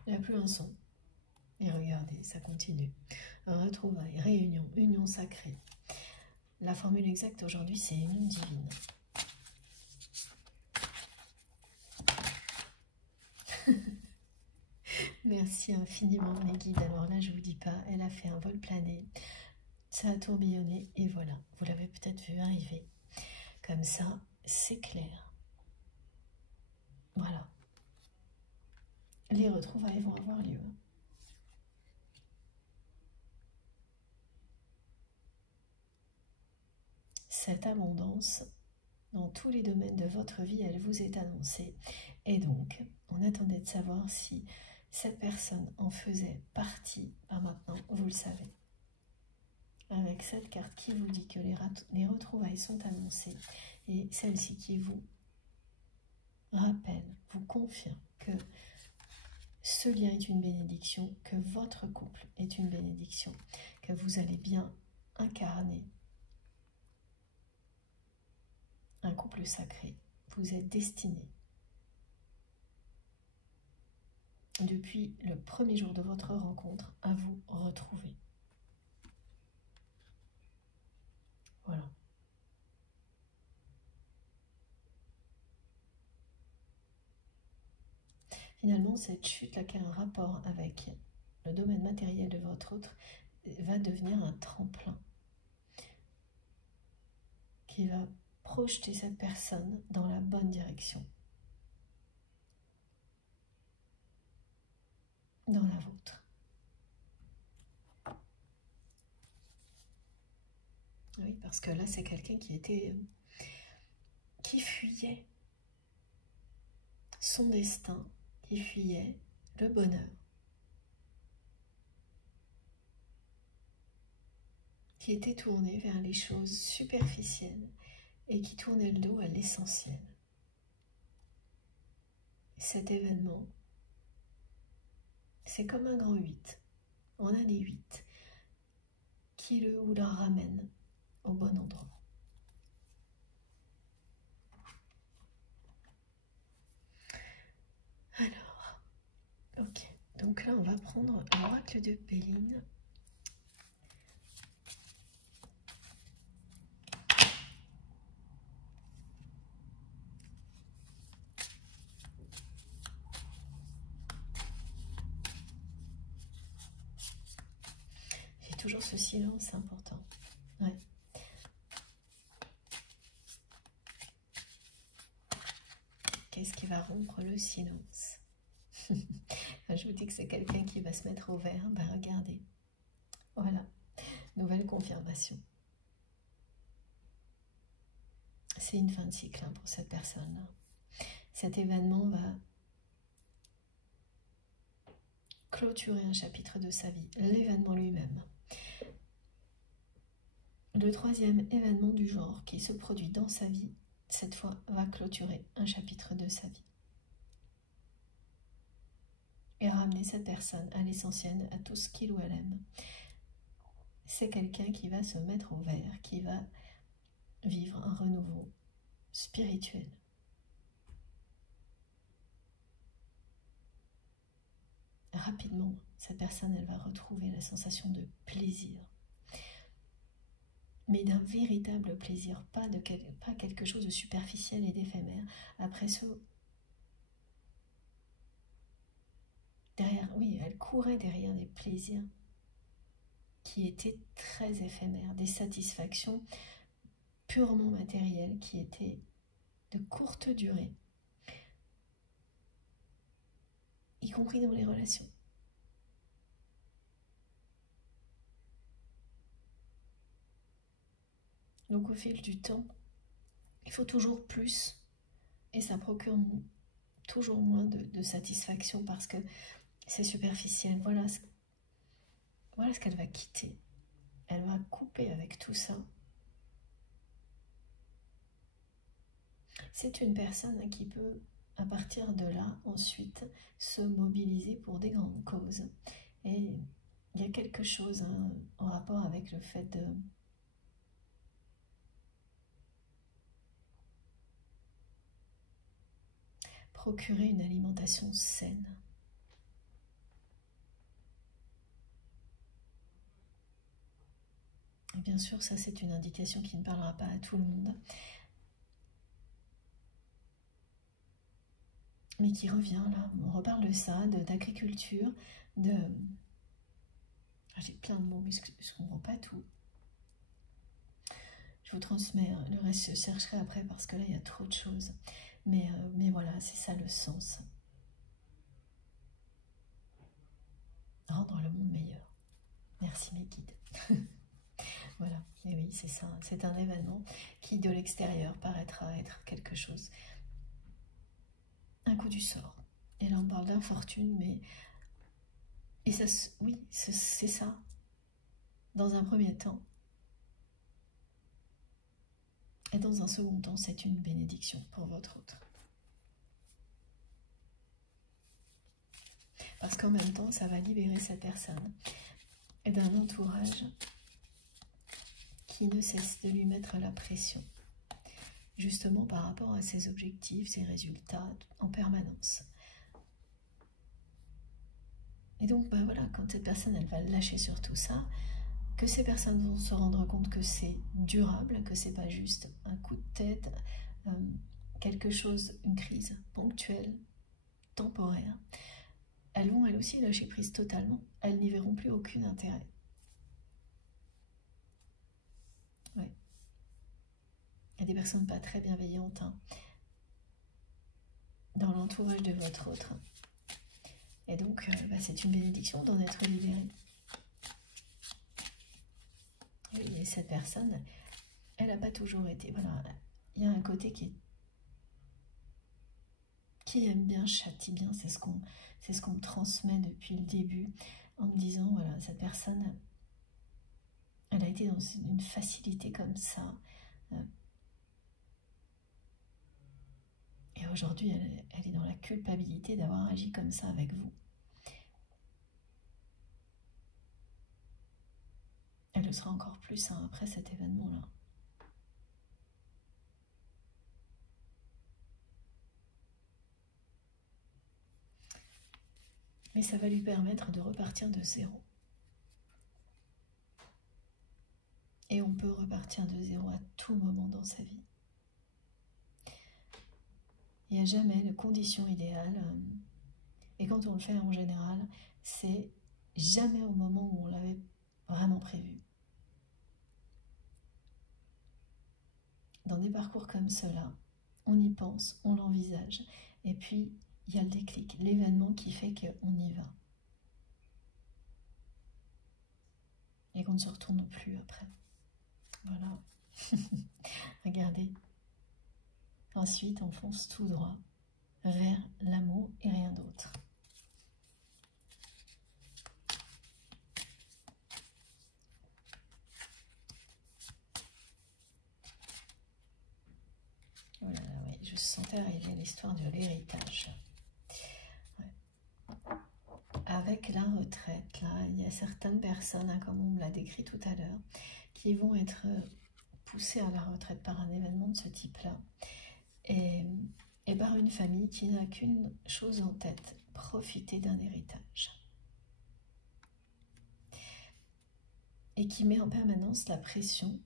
Il n'y a plus un son. Et regardez, ça continue. Retrouvailles, réunion, union sacrée. La formule exacte aujourd'hui, c'est union divine. Merci infiniment mes guides. Alors là, je ne vous dis pas, elle a fait un vol plané. Ça a tourbillonné et voilà, vous l'avez peut-être vu arriver. Comme ça, c'est clair. Voilà. Les retrouvailles vont avoir lieu. Cette abondance, dans tous les domaines de votre vie, elle vous est annoncée. Et donc, on attendait de savoir si cette personne en faisait partie. Ben maintenant, vous le savez. Avec cette carte qui vous dit que les retrouvailles sont annoncées. Et celle-ci qui vous rappelle, vous confirme que ce lien est une bénédiction, que votre couple est une bénédiction, que vous allez bien incarner un couple sacré. Vous êtes destiné, depuis le premier jour de votre rencontre, à vous retrouver. Voilà. Finalement, cette chute-là qui a un rapport avec le domaine matériel de votre autre va devenir un tremplin qui va projeter cette personne dans la bonne direction, dans la vôtre. Oui, parce que là, c'est quelqu'un qui fuyait son destin, qui fuyait le bonheur, qui était tourné vers les choses superficielles et qui tournait le dos à l'essentiel. Cet événement, c'est comme un grand 8. On a les 8 qui le ou la ramènent au bon endroit. Alors, ok. Donc là, on va prendre l'oracle de Béline. J'ai toujours ce silence important. Ouais. Qu'est-ce qui va rompre le silence? Je vous dis que c'est quelqu'un qui va se mettre au vert. Ben regardez. Voilà. Nouvelle confirmation. C'est une fin de cycle pour cette personne-là. Cet événement va clôturer un chapitre de sa vie. L'événement lui-même. Le troisième événement du genre qui se produit dans sa vie, cette fois, va clôturer un chapitre de sa vie. Et ramener cette personne à l'essentiel, à tout ce qu'il ou elle aime. C'est quelqu'un qui va se mettre au vert, qui va vivre un renouveau spirituel. rapidement, cette personne, elle va retrouver la sensation de plaisir. Mais d'un véritable plaisir, pas quelque chose de superficiel et d'éphémère. Après ce... Oui, elle courait derrière des plaisirs qui étaient très éphémères, des satisfactions purement matérielles qui étaient de courte durée, y compris dans les relations. Donc au fil du temps, il faut toujours plus et ça procure toujours moins de satisfaction parce que c'est superficiel. Voilà ce qu'elle va quitter. Elle va couper avec tout ça. C'est une personne qui peut, à partir de là, ensuite, se mobiliser pour des grandes causes. Et il y a quelque chose en rapport avec le fait de procurer une alimentation saine. Et bien sûr, ça c'est une indication qui ne parlera pas à tout le monde, mais qui revient là. On reparle de ça, d'agriculture, de... J'ai plein de mots, mais je ne comprends pas tout. Je vous transmets, hein. Le reste je chercherai après parce que là il y a trop de choses. Mais voilà, c'est ça le sens. Rendre le monde meilleur. Merci mes guides. Voilà, et oui, c'est ça. C'est un événement qui, de l'extérieur, paraîtra être quelque chose. Un coup du sort. Et là, on parle d'infortune, mais... Et ça, oui, c'est ça. Dans un premier temps. Et dans un second temps, c'est une bénédiction pour votre autre. Parce qu'en même temps, ça va libérer cette personne d'un entourage qui ne cesse de lui mettre la pression, justement par rapport à ses objectifs, ses résultats en permanence. Et donc, ben voilà, quand cette personne, elle va lâcher sur tout ça, que ces personnes vont se rendre compte que c'est durable, que c'est pas juste un coup de tête, quelque chose, une crise ponctuelle, temporaire. Elles vont elles aussi lâcher prise totalement. Elles n'y verront plus aucun intérêt. Ouais. Il y a des personnes pas très bienveillantes dans l'entourage de votre autre. Et donc, c'est une bénédiction d'en être libéré. Et cette personne, elle n'a pas toujours été... Voilà, il y a un côté qui aime bien, châtie bien, c'est ce qu'on me transmet depuis le début, en me disant, voilà, cette personne, elle a été dans une facilité comme ça. Et aujourd'hui, elle est dans la culpabilité d'avoir agi comme ça avec vous. Elle le sera encore plus après cet événement-là. Mais ça va lui permettre de repartir de zéro. Et on peut repartir de zéro à tout moment dans sa vie. Il n'y a jamais de condition idéale. Et quand on le fait en général, c'est jamais au moment où on l'avait vraiment prévu. Dans des parcours comme cela, on y pense, on l'envisage. Et puis, il y a le déclic, l'événement qui fait qu'on y va. Et qu'on ne se retourne plus après. Voilà. Regardez. Ensuite, on fonce tout droit vers l'amour et rien d'autre. Voilà, oui, je sentais arriver l'histoire de l'héritage. Ouais. Avec la retraite, là, il y a certaines personnes, comme on me l'a décrit tout à l'heure, qui vont être poussées à la retraite par un événement de ce type-là. Et par une famille qui n'a qu'une chose en tête, profiter d'un héritage. et qui met en permanence la pression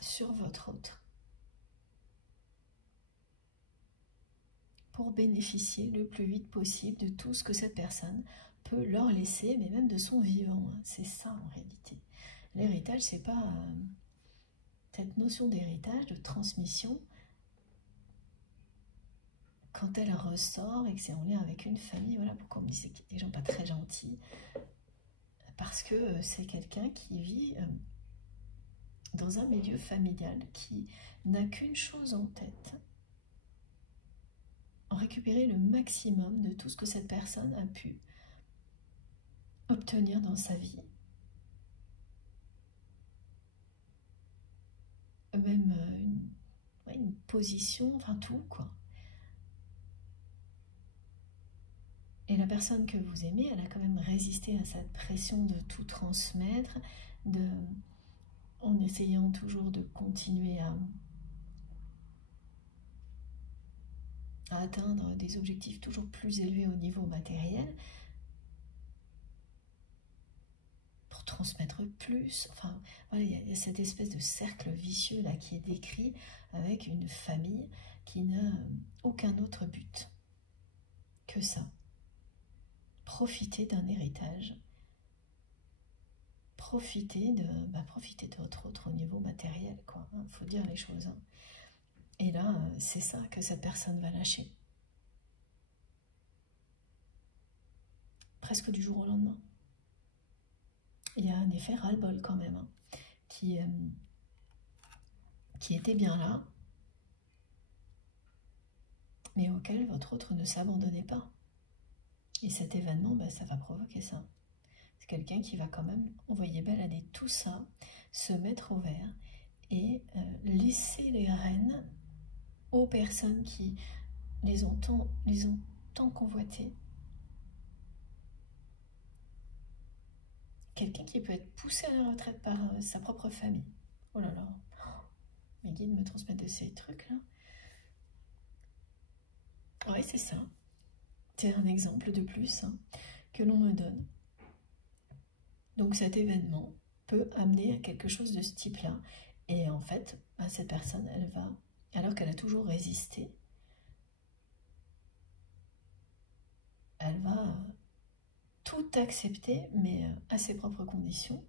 sur votre autre pour bénéficier le plus vite possible de tout ce que cette personne peut leur laisser, mais même de son vivant. C'est ça en réalité. L'héritage, c'est pas cette notion d'héritage, de transmission, quand elle ressort et que c'est en lien avec une famille. Voilà pourquoi on me dit que c'est des gens pas très gentils, parce que c'est quelqu'un qui vit dans un milieu familial qui n'a qu'une chose en tête: récupérer le maximum de tout ce que cette personne a pu obtenir dans sa vie, même une position, enfin tout quoi. Et la personne que vous aimez, elle a quand même résisté à cette pression de tout transmettre, en essayant toujours de continuer à atteindre des objectifs toujours plus élevés au niveau matériel, pour transmettre plus. Enfin, voilà, il y a cette espèce de cercle vicieux là qui est décrit, avec une famille qui n'a aucun autre but que ça. Profiter d'un héritage, profiter de votre autre au niveau matériel, quoi. Faut dire les choses. Et là, c'est ça que cette personne va lâcher. Presque du jour au lendemain. Il y a un effet ras-le-bol quand même, qui était bien là, mais auquel votre autre ne s'abandonnait pas. Et cet événement, ça va provoquer ça. C'est quelqu'un qui va quand même envoyer balader tout ça, se mettre au vert et laisser les rênes aux personnes qui les ont tant convoitées. Quelqu'un qui peut être poussé à la retraite par sa propre famille. Oh là là, mes guides me transmettent de ces trucs-là. Oui, c'est ça. C'est un exemple de plus que l'on me donne. Donc cet événement peut amener à quelque chose de ce type-là. Et en fait, cette personne, elle va, alors qu'elle a toujours résisté, elle va tout accepter, mais à ses propres conditions,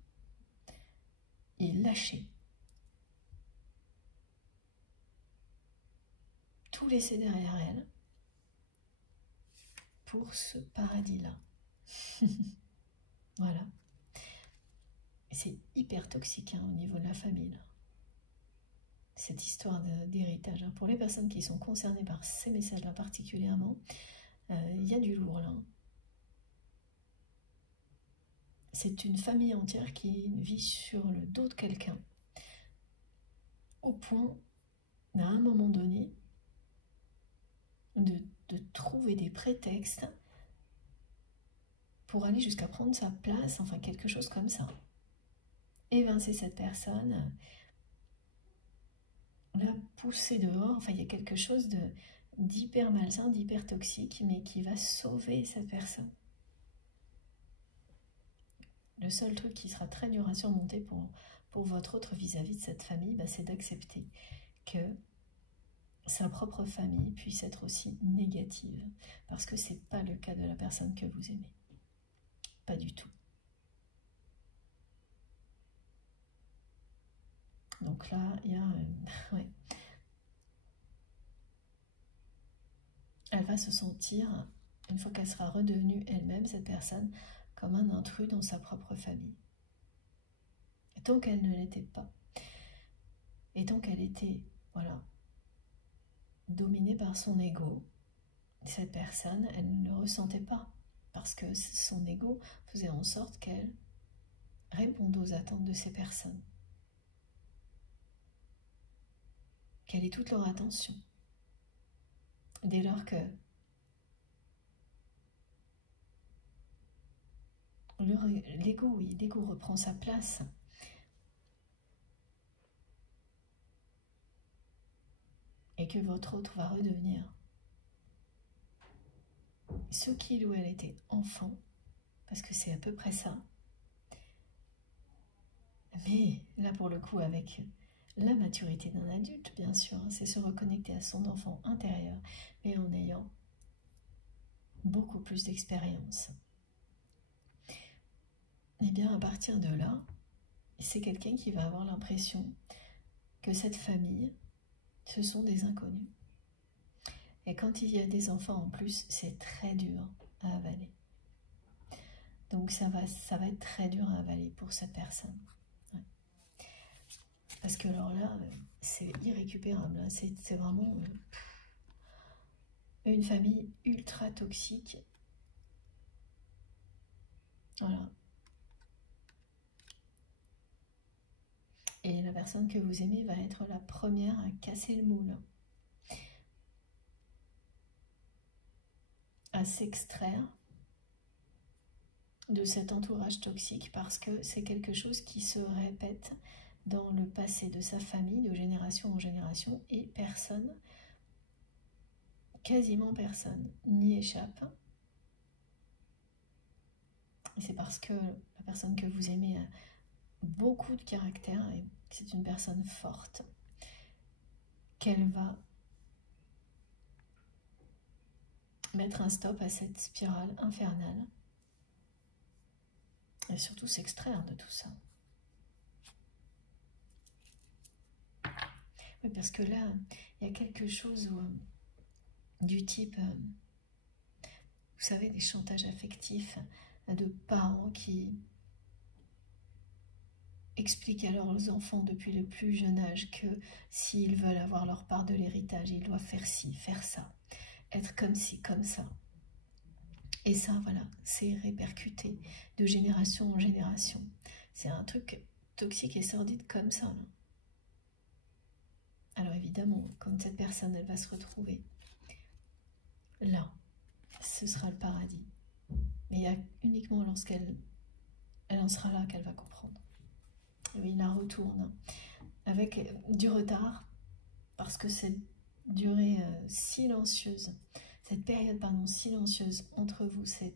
et lâcher. Tout laisser derrière elle pour ce paradis-là. Voilà. C'est hyper toxique au niveau de la famille, là. Cette histoire d'héritage. Pour les personnes qui sont concernées par ces messages-là particulièrement, il y a du lourd là. C'est une famille entière qui vit sur le dos de quelqu'un, au point, à un moment donné, de trouver des prétextes pour aller jusqu'à prendre sa place, enfin quelque chose comme ça. Évincer cette personne, la pousser dehors, enfin il y a quelque chose d'hyper malsain, d'hyper toxique, mais qui va sauver cette personne. Le seul truc qui sera très dur à surmonter pour votre autre vis-à-vis de cette famille, c'est d'accepter que sa propre famille puisse être aussi négative, parce que c'est pas le cas de la personne que vous aimez. Pas du tout. Donc là, il y a... ouais. Elle va se sentir, une fois qu'elle sera redevenue elle-même, cette personne, comme un intrus dans sa propre famille. Et tant qu'elle ne l'était pas, et tant qu'elle était, voilà, dominée par son ego, cette personne, elle ne le ressentait pas, parce que son ego faisait en sorte qu'elle réponde aux attentes de ces personnes, qu'elle ait toute leur attention. Dès lors que l'ego reprend sa place, et que votre autre va redevenir ce qu'il ou elle était enfant, parce que c'est à peu près ça. Mais là, pour le coup, avec la maturité d'un adulte, bien sûr, hein, c'est se reconnecter à son enfant intérieur, mais en ayant beaucoup plus d'expérience. Et bien, à partir de là, c'est quelqu'un qui va avoir l'impression que cette famille, ce sont des inconnus. Et quand il y a des enfants en plus, c'est très dur à avaler. Donc ça va être très dur à avaler pour cette personne. Ouais. Parce que alors là, c'est irrécupérable. Hein. C'est vraiment une famille ultra toxique. Voilà. Et la personne que vous aimez va être la première à casser le moule. À s'extraire de cet entourage toxique parce que c'est quelque chose qui se répète dans le passé de sa famille, de génération en génération, et personne, quasiment personne, n'y échappe. Et c'est parce que la personne que vous aimez a beaucoup de caractère et que c'est une personne forte qu'elle va mettre un stop à cette spirale infernale et surtout s'extraire de tout ça. Oui, parce que là, il y a quelque chose du type, vous savez, des chantages affectifs de parents qui expliquent à leurs enfants depuis le plus jeune âge que s'ils veulent avoir leur part de l'héritage, ils doivent faire ci, faire ça, être comme ci, comme ça. Et ça, voilà, c'est répercuté de génération en génération. C'est un truc toxique et sordide comme ça. Là. Alors évidemment, quand cette personne, elle va se retrouver là, ce sera le paradis. Mais il y a uniquement lorsqu'elle en sera là qu'elle va comprendre. Oui, il la retourne avec du retard, parce que cette durée silencieuse, cette période silencieuse entre vous, c'est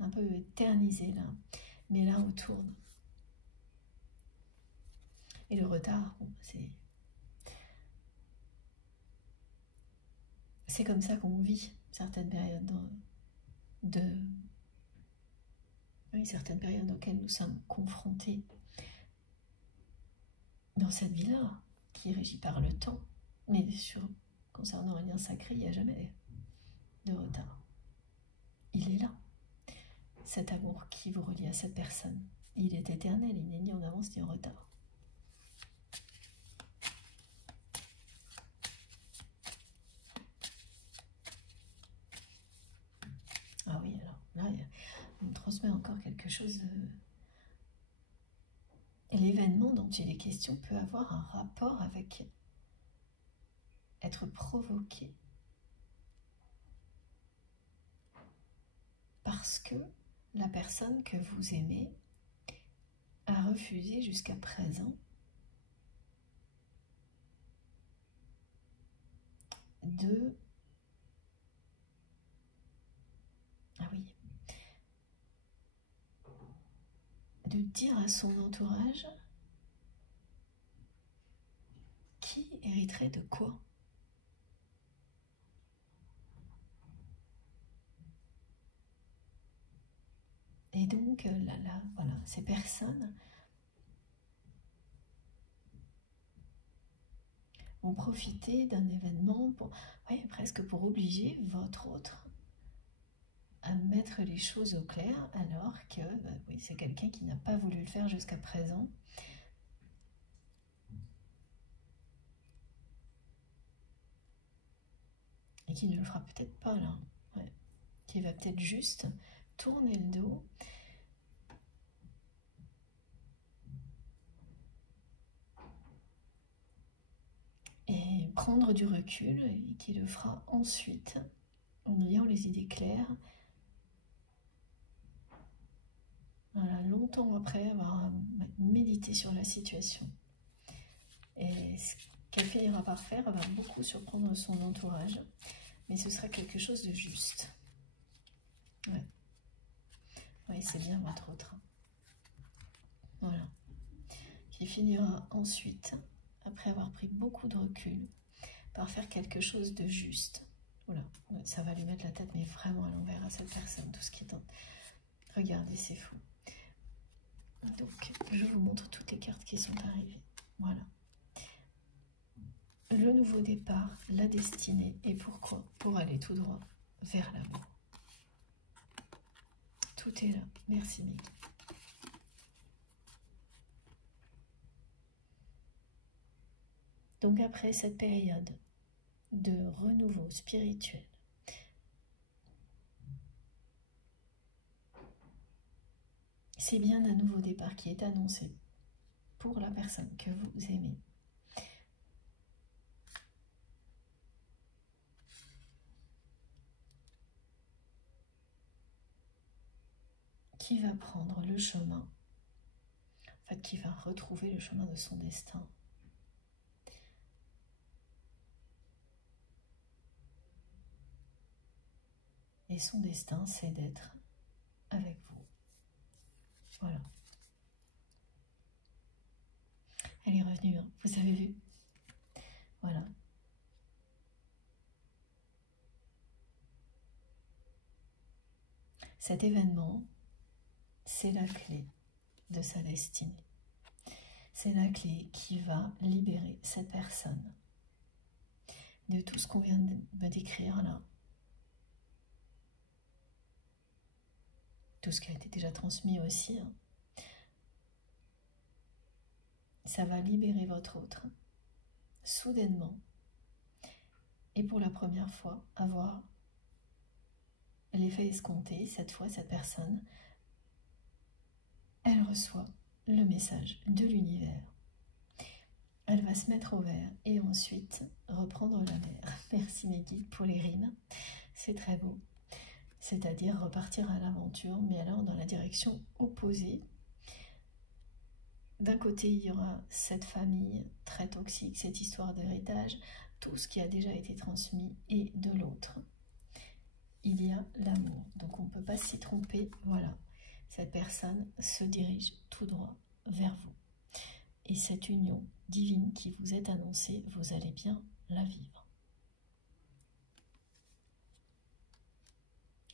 un peu éternisé là, mais là on tourne. Et le retard, bon, c'est comme ça qu'on vit certaines périodes certaines périodes auxquelles nous sommes confrontés dans cette vie-là, qui est régie par le temps. Mais concernant un lien sacré, il n'y a jamais de retard. Il est là. Cet amour qui vous relie à cette personne, il est éternel, il n'est ni en avance ni en retard. Ah oui, alors là, on me transmet encore quelque chose de... L'événement dont il est question peut avoir un rapport avec être provoqué. Parce que la personne que vous aimez a refusé jusqu'à présent de... Ah oui. De dire à son entourage qui hériterait de quoi. Et donc, voilà, ces personnes ont profité d'un événement presque pour obliger votre autre à mettre les choses au clair, alors que oui, c'est quelqu'un qui n'a pas voulu le faire jusqu'à présent. Et qui ne le fera peut-être pas là. Ouais. Qui va peut-être juste tourner le dos. Et prendre du recul, et qui le fera ensuite, en ayant les idées claires. Voilà, longtemps après avoir médité sur la situation. Et ce qu'elle finira par faire va beaucoup surprendre son entourage, mais ce sera quelque chose de juste. Ouais. Oui, c'est bien votre autre. Voilà. Qui finira ensuite, après avoir pris beaucoup de recul, par faire quelque chose de juste. Voilà, ça va lui mettre la tête, mais vraiment à l'envers à cette personne, tout ce qui est en... Regardez, c'est fou. Donc, je vous montre toutes les cartes qui sont arrivées. Voilà. Le nouveau départ, la destinée, et pourquoi? Pour aller tout droit vers l'amour. Tout est là. Merci, Mickey. Donc après cette période de renouveau spirituel, c'est bien un nouveau départ qui est annoncé pour la personne que vous aimez. Qui va prendre le chemin, en fait qui va retrouver le chemin de son destin. Et son destin, c'est d'être avec vous. Voilà. Elle est revenue, hein, vous avez vu? Voilà. Cet événement, c'est la clé de sa destinée. C'est la clé qui va libérer cette personne de tout ce qu'on vient de me décrire là. Tout ce qui a été déjà transmis aussi. Hein. Ça va libérer votre autre, soudainement, et pour la première fois, avoir l'effet escompté. Cette fois, cette personne, elle reçoit le message de l'univers. Elle va se mettre au vert et ensuite reprendre la mer. Merci mes guides pour les rimes, c'est très beau. C'est-à-dire repartir à l'aventure, mais alors dans la direction opposée. D'un côté, il y aura cette famille très toxique, cette histoire d'héritage, tout ce qui a déjà été transmis, et de l'autre, il y a l'amour. Donc on ne peut pas s'y tromper, voilà. Cette personne se dirige tout droit vers vous. Et cette union divine qui vous est annoncée, vous allez bien la vivre.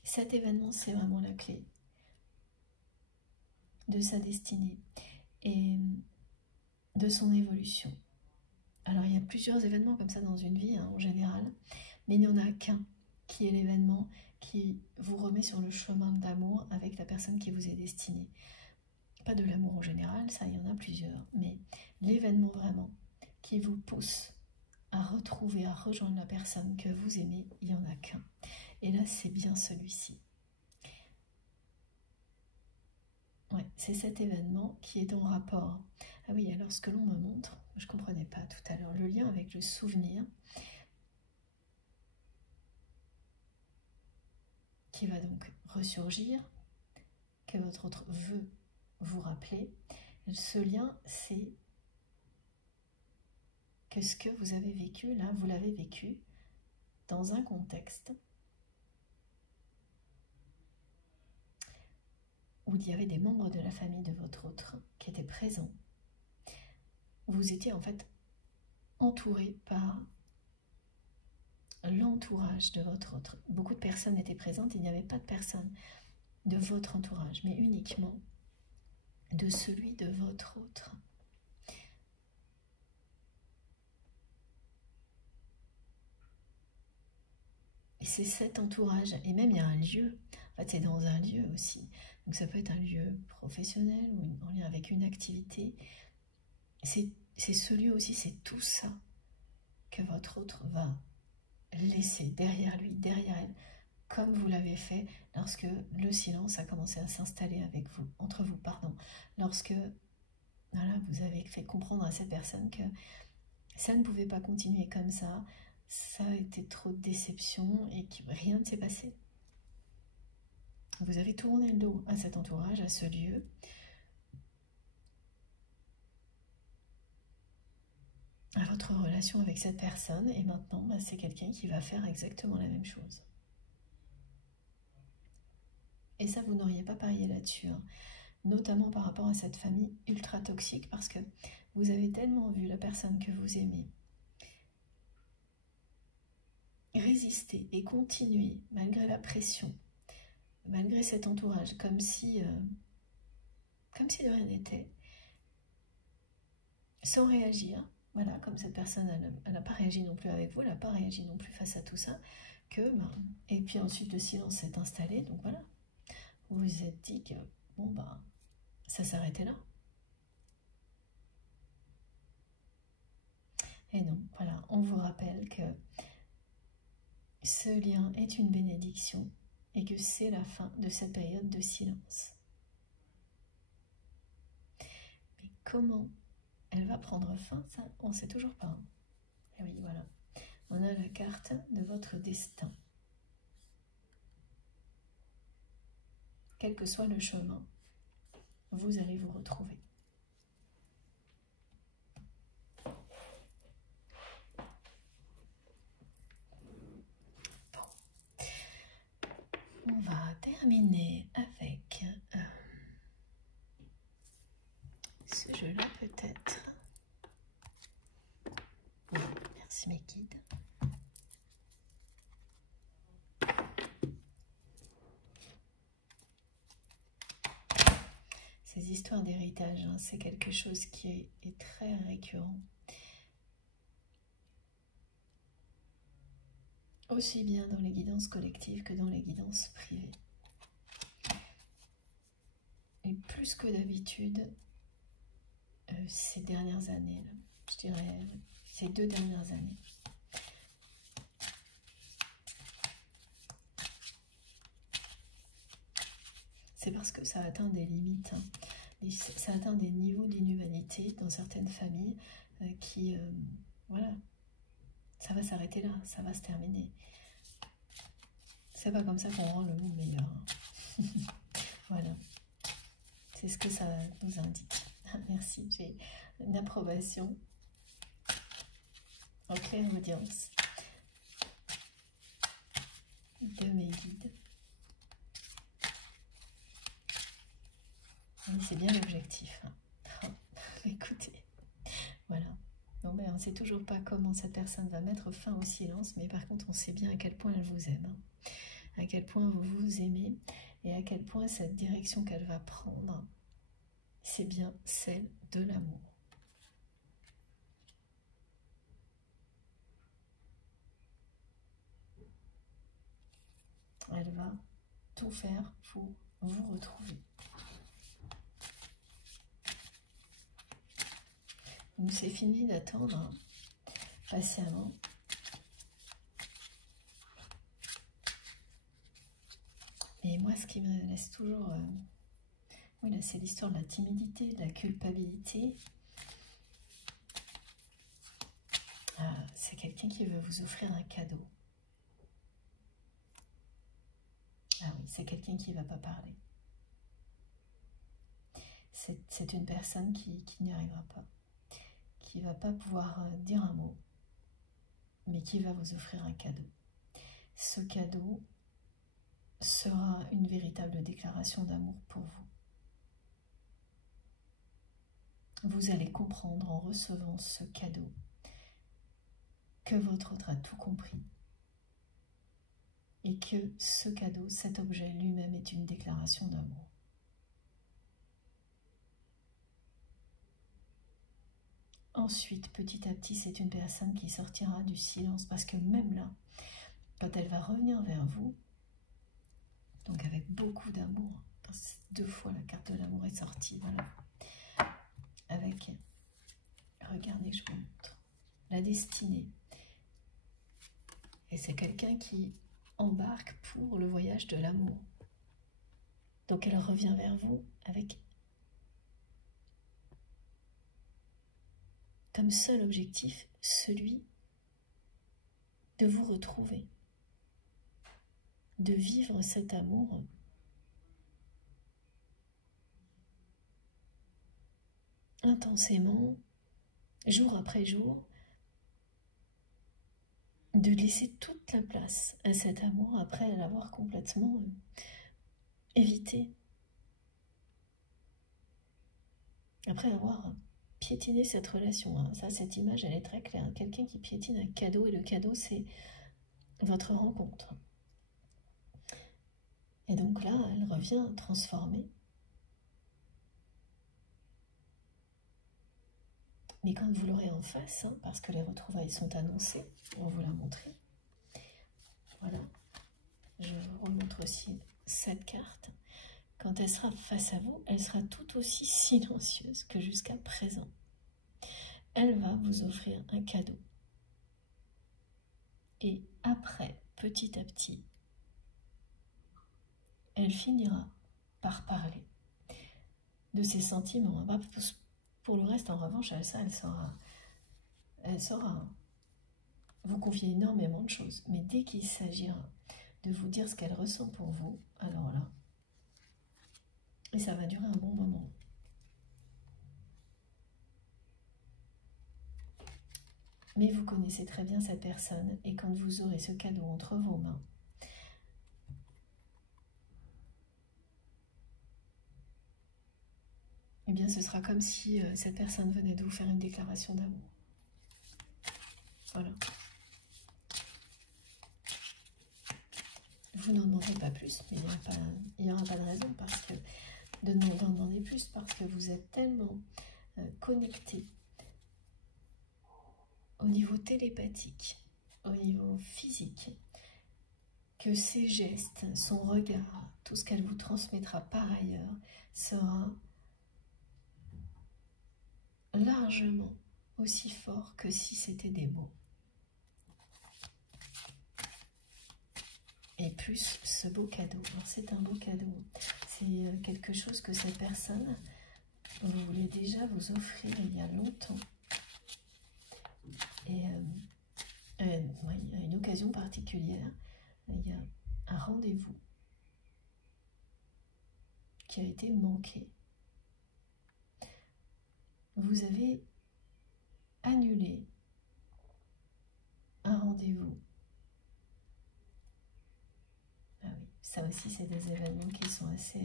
Cet événement, c'est vraiment la clé de sa destinée et de son évolution. Alors, il y a plusieurs événements comme ça dans une vie, hein, en général, mais il n'y en a qu'un qui est l'événement qui vous remet sur le chemin d'amour avec la personne qui vous est destinée. Pas de l'amour en général, ça, il y en a plusieurs, mais l'événement vraiment qui vous pousse à retrouver, à rejoindre la personne que vous aimez, il n'y en a qu'un. Et là, c'est bien celui-ci. Ouais, c'est cet événement qui est en rapport. Ah oui, alors ce que l'on me montre, je ne comprenais pas tout à l'heure, le lien avec le souvenir qui va donc ressurgir, que votre autre veut vous rappeler. Ce lien, c'est que ce que vous avez vécu, là, vous l'avez vécu dans un contexte où il y avait des membres de la famille de votre autre qui étaient présents. Vous étiez en fait entouré par l'entourage de votre autre. Beaucoup de personnes étaient présentes, il n'y avait pas de personnes de votre entourage, mais uniquement de celui de votre autre. Et c'est cet entourage, et même il y a un lieu, en fait c'est dans un lieu aussi, donc ça peut être un lieu professionnel ou en lien avec une activité, c'est ce lieu aussi, c'est tout ça que votre autre va laisser derrière lui, derrière elle, comme vous l'avez fait lorsque le silence a commencé à s'installer avec vous, entre vous, pardon, lorsque voilà, vous avez fait comprendre à cette personne que ça ne pouvait pas continuer comme ça a été trop de déception et que rien ne s'est passé. Vous avez tourné le dos à cet entourage, à ce lieu, à votre relation avec cette personne, et maintenant, c'est quelqu'un qui va faire exactement la même chose. Et ça, vous n'auriez pas parié là-dessus, hein. Notamment par rapport à cette famille ultra toxique, parce que vous avez tellement vu la personne que vous aimez résister et continuer malgré la pression, malgré cet entourage, comme si de rien n'était, sans réagir. Voilà, comme cette personne, elle n'a pas réagi non plus avec vous, elle n'a pas réagi non plus face à tout ça, et puis ensuite le silence s'est installé, donc voilà, vous vous êtes dit que, bon bah, ça s'arrêtait là. Et non, voilà, on vous rappelle que ce lien est une bénédiction et que c'est la fin de cette période de silence. Mais comment elle va prendre fin, ça, on ne sait toujours pas. Hein. Et oui, voilà. On a la carte de votre destin. Quel que soit le chemin, vous allez vous retrouver. Bon. On va terminer avec ce jeu-là peut-être. Oui, merci mes guides. Ces histoires d'héritage, hein, c'est quelque chose qui est très récurrent. Aussi bien dans les guidances collectives que dans les guidances privées. Et plus que d'habitude, ces dernières années, là, je dirais ces 2 dernières années. C'est parce que ça atteint des limites, hein. Ça atteint des niveaux d'inhumanité dans certaines familles voilà, ça va s'arrêter là, ça va se terminer. C'est pas comme ça qu'on rend le monde meilleur. Hein. Voilà, c'est ce que ça nous indique. Merci, j'ai une approbation en claire audience de mes guides. C'est bien l'objectif. Hein. Écoutez, voilà. Bon, ben, on ne sait toujours pas comment cette personne va mettre fin au silence, mais par contre, on sait bien à quel point elle vous aime, hein. À quel point vous vous aimez, et à quel point cette direction qu'elle va prendre, c'est bien celle de l'amour. Elle va tout faire pour vous retrouver. Donc c'est fini d'attendre, hein, patiemment. Et moi, ce qui me laisse toujours... oui, là, c'est l'histoire de la timidité, de la culpabilité. C'est quelqu'un qui veut vous offrir un cadeau. Ah oui, c'est quelqu'un qui ne va pas parler. C'est une personne qui n'y arrivera pas. Qui ne va pas pouvoir dire un mot, mais qui va vous offrir un cadeau. Ce cadeau sera une véritable déclaration d'amour pour vous. Vous allez comprendre en recevant ce cadeau que votre autre a tout compris et que ce cadeau, cet objet lui-même est une déclaration d'amour. Ensuite, petit à petit, c'est une personne qui sortira du silence parce que même là, quand elle va revenir vers vous, donc avec beaucoup d'amour, 2 fois la carte de l'amour est sortie, voilà, avec, regardez, je vous montre, la destinée. Et c'est quelqu'un qui embarque pour le voyage de l'amour. Donc elle revient vers vous avec comme seul objectif celui de vous retrouver, de vivre cet amour intensément, jour après jour, de laisser toute la place à cet amour après l'avoir complètement éviter, après avoir piétiné cette relation, hein, ça, cette image, elle est très claire. Quelqu'un qui piétine un cadeau, et le cadeau, c'est votre rencontre. Et donc là, elle revient transformée. Mais quand vous l'aurez en face, hein, parce que les retrouvailles sont annoncées, on vous l'a montré. Voilà. Je remontre aussi cette carte. Quand elle sera face à vous, elle sera tout aussi silencieuse que jusqu'à présent. Elle va vous offrir un cadeau. Et après, petit à petit, elle finira par parler de ses sentiments. Pour le reste, en revanche, elle saura vous confier énormément de choses. Mais dès qu'il s'agira de vous dire ce qu'elle ressent pour vous, alors là, et ça va durer un bon moment. Mais vous connaissez très bien cette personne, et quand vous aurez ce cadeau entre vos mains, eh bien ce sera comme si cette personne venait de vous faire une déclaration d'amour. Voilà. Vous n'en demandez pas plus, mais il n'y aura pas de raison d'en demander plus, parce que vous êtes tellement connecté au niveau télépathique, au niveau physique, que ses gestes, son regard, tout ce qu'elle vous transmettra par ailleurs sera largement aussi fort que si c'était des mots. Et plus ce beau cadeau. C'est un beau cadeau. C'est quelque chose que cette personne voulait déjà vous offrir il y a longtemps. Et il y a une occasion particulière. Il y a un rendez-vous qui a été manqué. Vous avez annulé un rendez-vous. Ah oui, ça aussi c'est des événements qui sont assez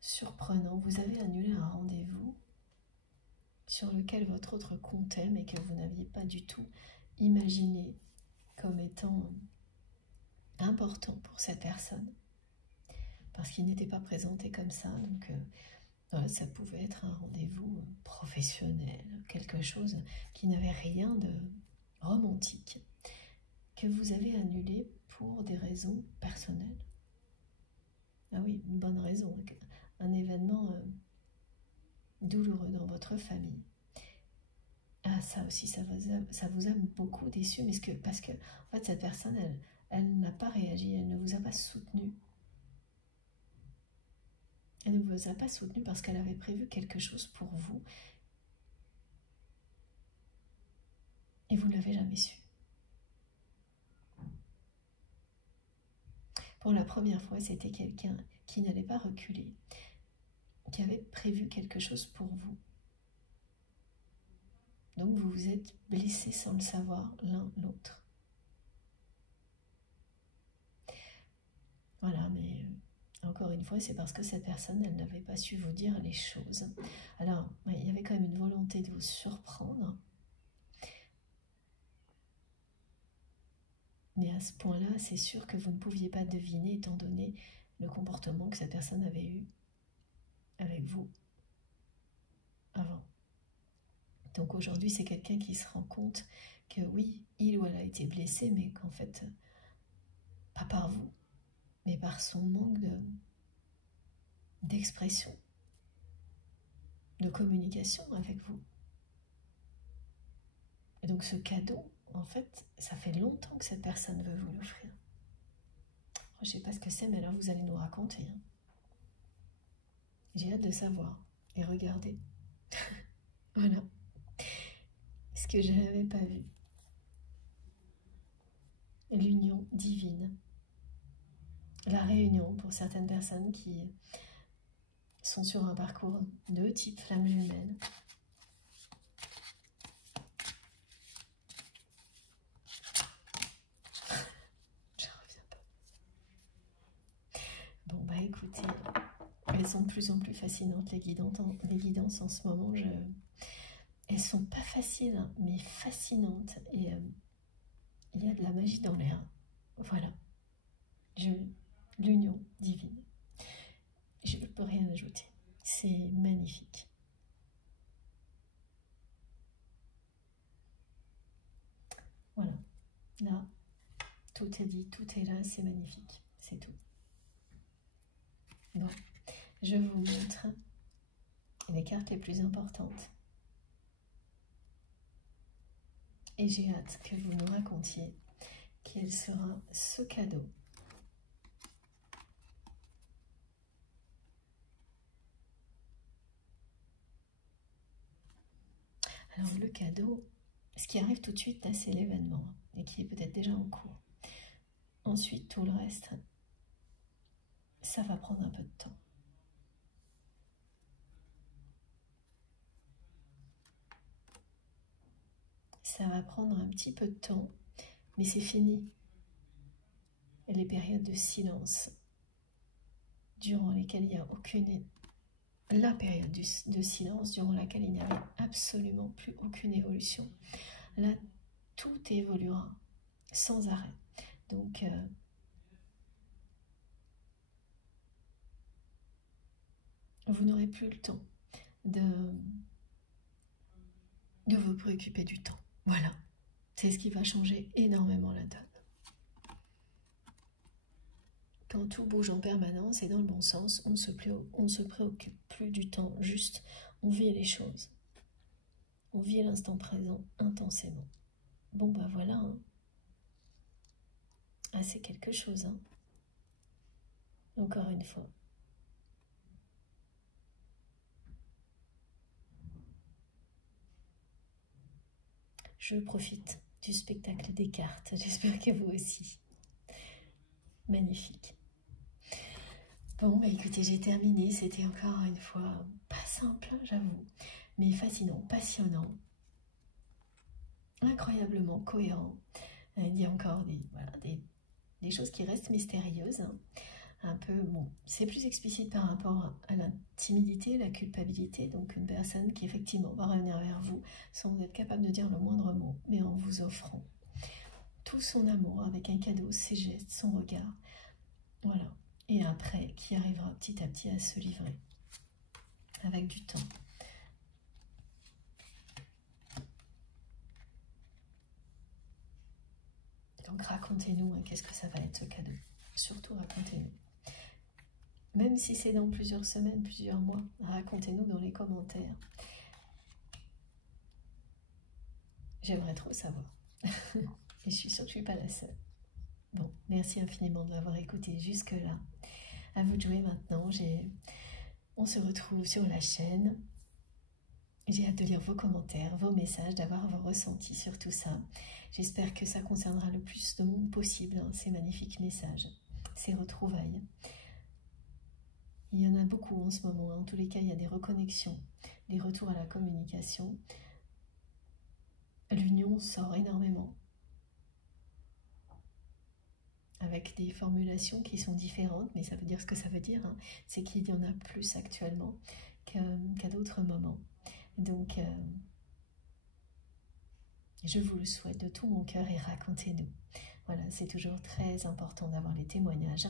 surprenants. Vous avez annulé un rendez-vous sur lequel votre autre comptait, mais que vous n'aviez pas du tout imaginé comme étant important pour cette personne, parce qu'il n'était pas présenté comme ça. Donc voilà, ça pouvait être un rendez-vous professionnel, quelque chose qui n'avait rien de romantique, que vous avez annulé pour des raisons personnelles. Ah oui, une bonne raison, un événement douloureux dans votre famille. Ah, ça aussi, ça vous a beaucoup déçu, mais parce que en fait, cette personne, elle n'a pas réagi, elle ne vous a pas soutenu. Elle ne vous a pas soutenu parce qu'elle avait prévu quelque chose pour vous. Et vous ne l'avez jamais su. Pour la première fois, c'était quelqu'un qui n'allait pas reculer, qui avait prévu quelque chose pour vous. Donc vous vous êtes blessés sans le savoir l'un l'autre. Voilà, mais encore une fois, c'est parce que cette personne, elle n'avait pas su vous dire les choses. Alors, il y avait quand même une volonté de vous surprendre. Mais à ce point-là, c'est sûr que vous ne pouviez pas deviner, étant donné le comportement que cette personne avait eu avec vous avant. Donc aujourd'hui, c'est quelqu'un qui se rend compte que oui, il ou elle a été blessé, mais qu'en fait, pas par vous, mais par son manque d'expression, de communication avec vous. Et donc ce cadeau, en fait, ça fait longtemps que cette personne veut vous l'offrir. Je ne sais pas ce que c'est, mais alors vous allez nous raconter. Hein. J'ai hâte de savoir et regarder. Voilà. Ce que je n'avais pas vu. L'union divine. La réunion pour certaines personnes qui sont sur un parcours de type flamme jumelle. Je reviens pas. écoutez, elles sont de plus en plus fascinantes, les guidances en ce moment. Elles sont pas faciles, hein, mais fascinantes. Et il y a de la magie dans l'air. Voilà. L'union divine. Je ne peux rien ajouter. C'est magnifique. Voilà. Là, tout est dit, tout est là, c'est magnifique. C'est tout. Bon, je vous montre les cartes les plus importantes. Et j'ai hâte que vous nous racontiez quel sera ce cadeau. Alors le cadeau, ce qui arrive tout de suite, là, c'est l'événement, et qui est peut-être déjà en cours. Ensuite, tout le reste, ça va prendre un peu de temps. Ça va prendre un petit peu de temps, mais c'est fini. Et les périodes de silence, durant lesquelles il n'y a aucune... La période de silence durant laquelle il n'y avait absolument plus aucune évolution. Là, tout évoluera sans arrêt. Donc, vous n'aurez plus le temps de vous préoccuper du temps. Voilà, c'est ce qui va changer énormément la donne. Quand tout bouge en permanence et dans le bon sens, on ne se préoccupe plus du temps, juste on vit les choses. On vit l'instant présent intensément. Bon bah voilà, hein. Ah c'est quelque chose, hein. Encore une fois. Je profite du spectacle des cartes, j'espère que vous aussi. Magnifique. Bon, bah écoutez, j'ai terminé. C'était encore une fois pas simple, j'avoue, mais fascinant, passionnant, incroyablement cohérent. Il y a encore des choses qui restent mystérieuses. Hein. Un peu, bon, c'est plus explicite par rapport à la timidité, la culpabilité. Donc une personne qui effectivement va revenir vers vous sans être capable de dire le moindre mot, mais en vous offrant tout son amour avec un cadeau, ses gestes, son regard. Voilà. Et après, qui arrivera petit à petit à se livrer avec du temps. Donc racontez-nous, hein, qu'est-ce que ça va être ce cadeau. Surtout racontez-nous. Même si c'est dans plusieurs semaines, plusieurs mois, racontez-nous dans les commentaires. J'aimerais trop savoir. Et je suis sûre que je ne suis pas la seule. Bon, merci infiniment de m'avoir écouté jusque-là. À vous de jouer maintenant. On se retrouve sur la chaîne. J'ai hâte de lire vos commentaires, vos messages, d'avoir vos ressentis sur tout ça. J'espère que ça concernera le plus de monde possible, hein, ces magnifiques messages, ces retrouvailles. Il y en a beaucoup en ce moment. Hein. En tous les cas, il y a des reconnexions, des retours à la communication. L'union sort énormément, avec des formulations qui sont différentes, mais ça veut dire ce que ça veut dire, hein. C'est qu'il y en a plus actuellement qu'à d'autres moments. Donc, je vous le souhaite de tout mon cœur et racontez-nous. Voilà, c'est toujours très important d'avoir les témoignages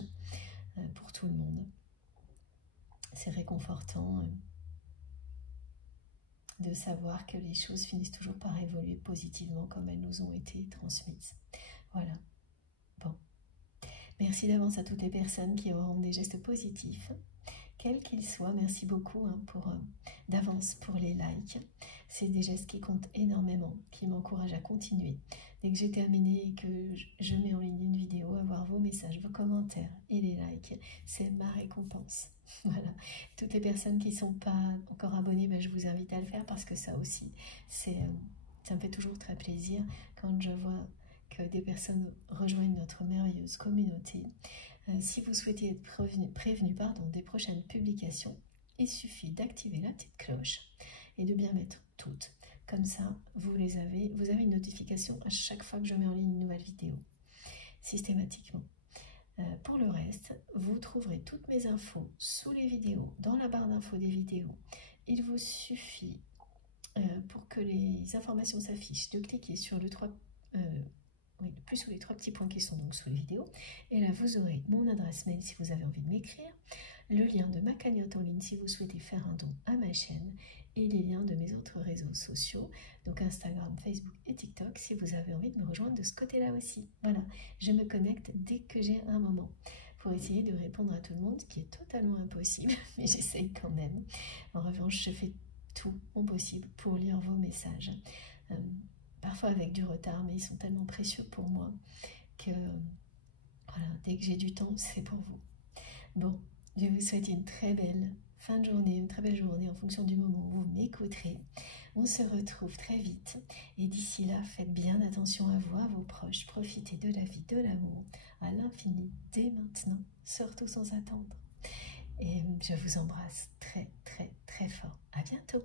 pour tout le monde. C'est réconfortant de savoir que les choses finissent toujours par évoluer positivement comme elles nous ont été transmises. Voilà. Bon. Merci d'avance à toutes les personnes qui auront des gestes positifs, quels qu'ils soient. Merci beaucoup hein, d'avance pour les likes. C'est des gestes qui comptent énormément, qui m'encouragent à continuer. Dès que j'ai terminé et que je mets en ligne une vidéo, avoir vos messages, vos commentaires et les likes, c'est ma récompense. Voilà. Toutes les personnes qui ne sont pas encore abonnées, ben, je vous invite à le faire parce que ça aussi, ça me fait toujours très plaisir quand je vois que des personnes rejoignent notre merveilleuse communauté. Si vous souhaitez être prévenu des prochaines publications, il suffit d'activer la petite cloche et de bien mettre toutes. Comme ça, vous avez une notification à chaque fois que je mets en ligne une nouvelle vidéo, systématiquement. Pour le reste, vous trouverez toutes mes infos sous les vidéos, dans la barre d'infos des vidéos. Il vous suffit, pour que les informations s'affichent, de cliquer sur le plus sous les 3 petits points qui sont donc sous les vidéos. Et là, vous aurez mon adresse mail si vous avez envie de m'écrire, le lien de ma cagnotte en ligne si vous souhaitez faire un don à ma chaîne, et les liens de mes autres réseaux sociaux, donc Instagram, Facebook et TikTok, si vous avez envie de me rejoindre de ce côté-là aussi. Voilà, je me connecte dès que j'ai un moment pour essayer de répondre à tout le monde, ce qui est totalement impossible, mais j'essaye quand même. En revanche, je fais tout mon possible pour lire vos messages. Parfois avec du retard, mais ils sont tellement précieux pour moi que voilà, dès que j'ai du temps, c'est pour vous. Bon, je vous souhaite une très belle fin de journée, une très belle journée en fonction du moment où vous m'écouterez. On se retrouve très vite et d'ici là, faites bien attention à vous, à vos proches. Profitez de la vie, de l'amour à l'infini dès maintenant, surtout sans attendre. Et je vous embrasse très très très fort. À bientôt.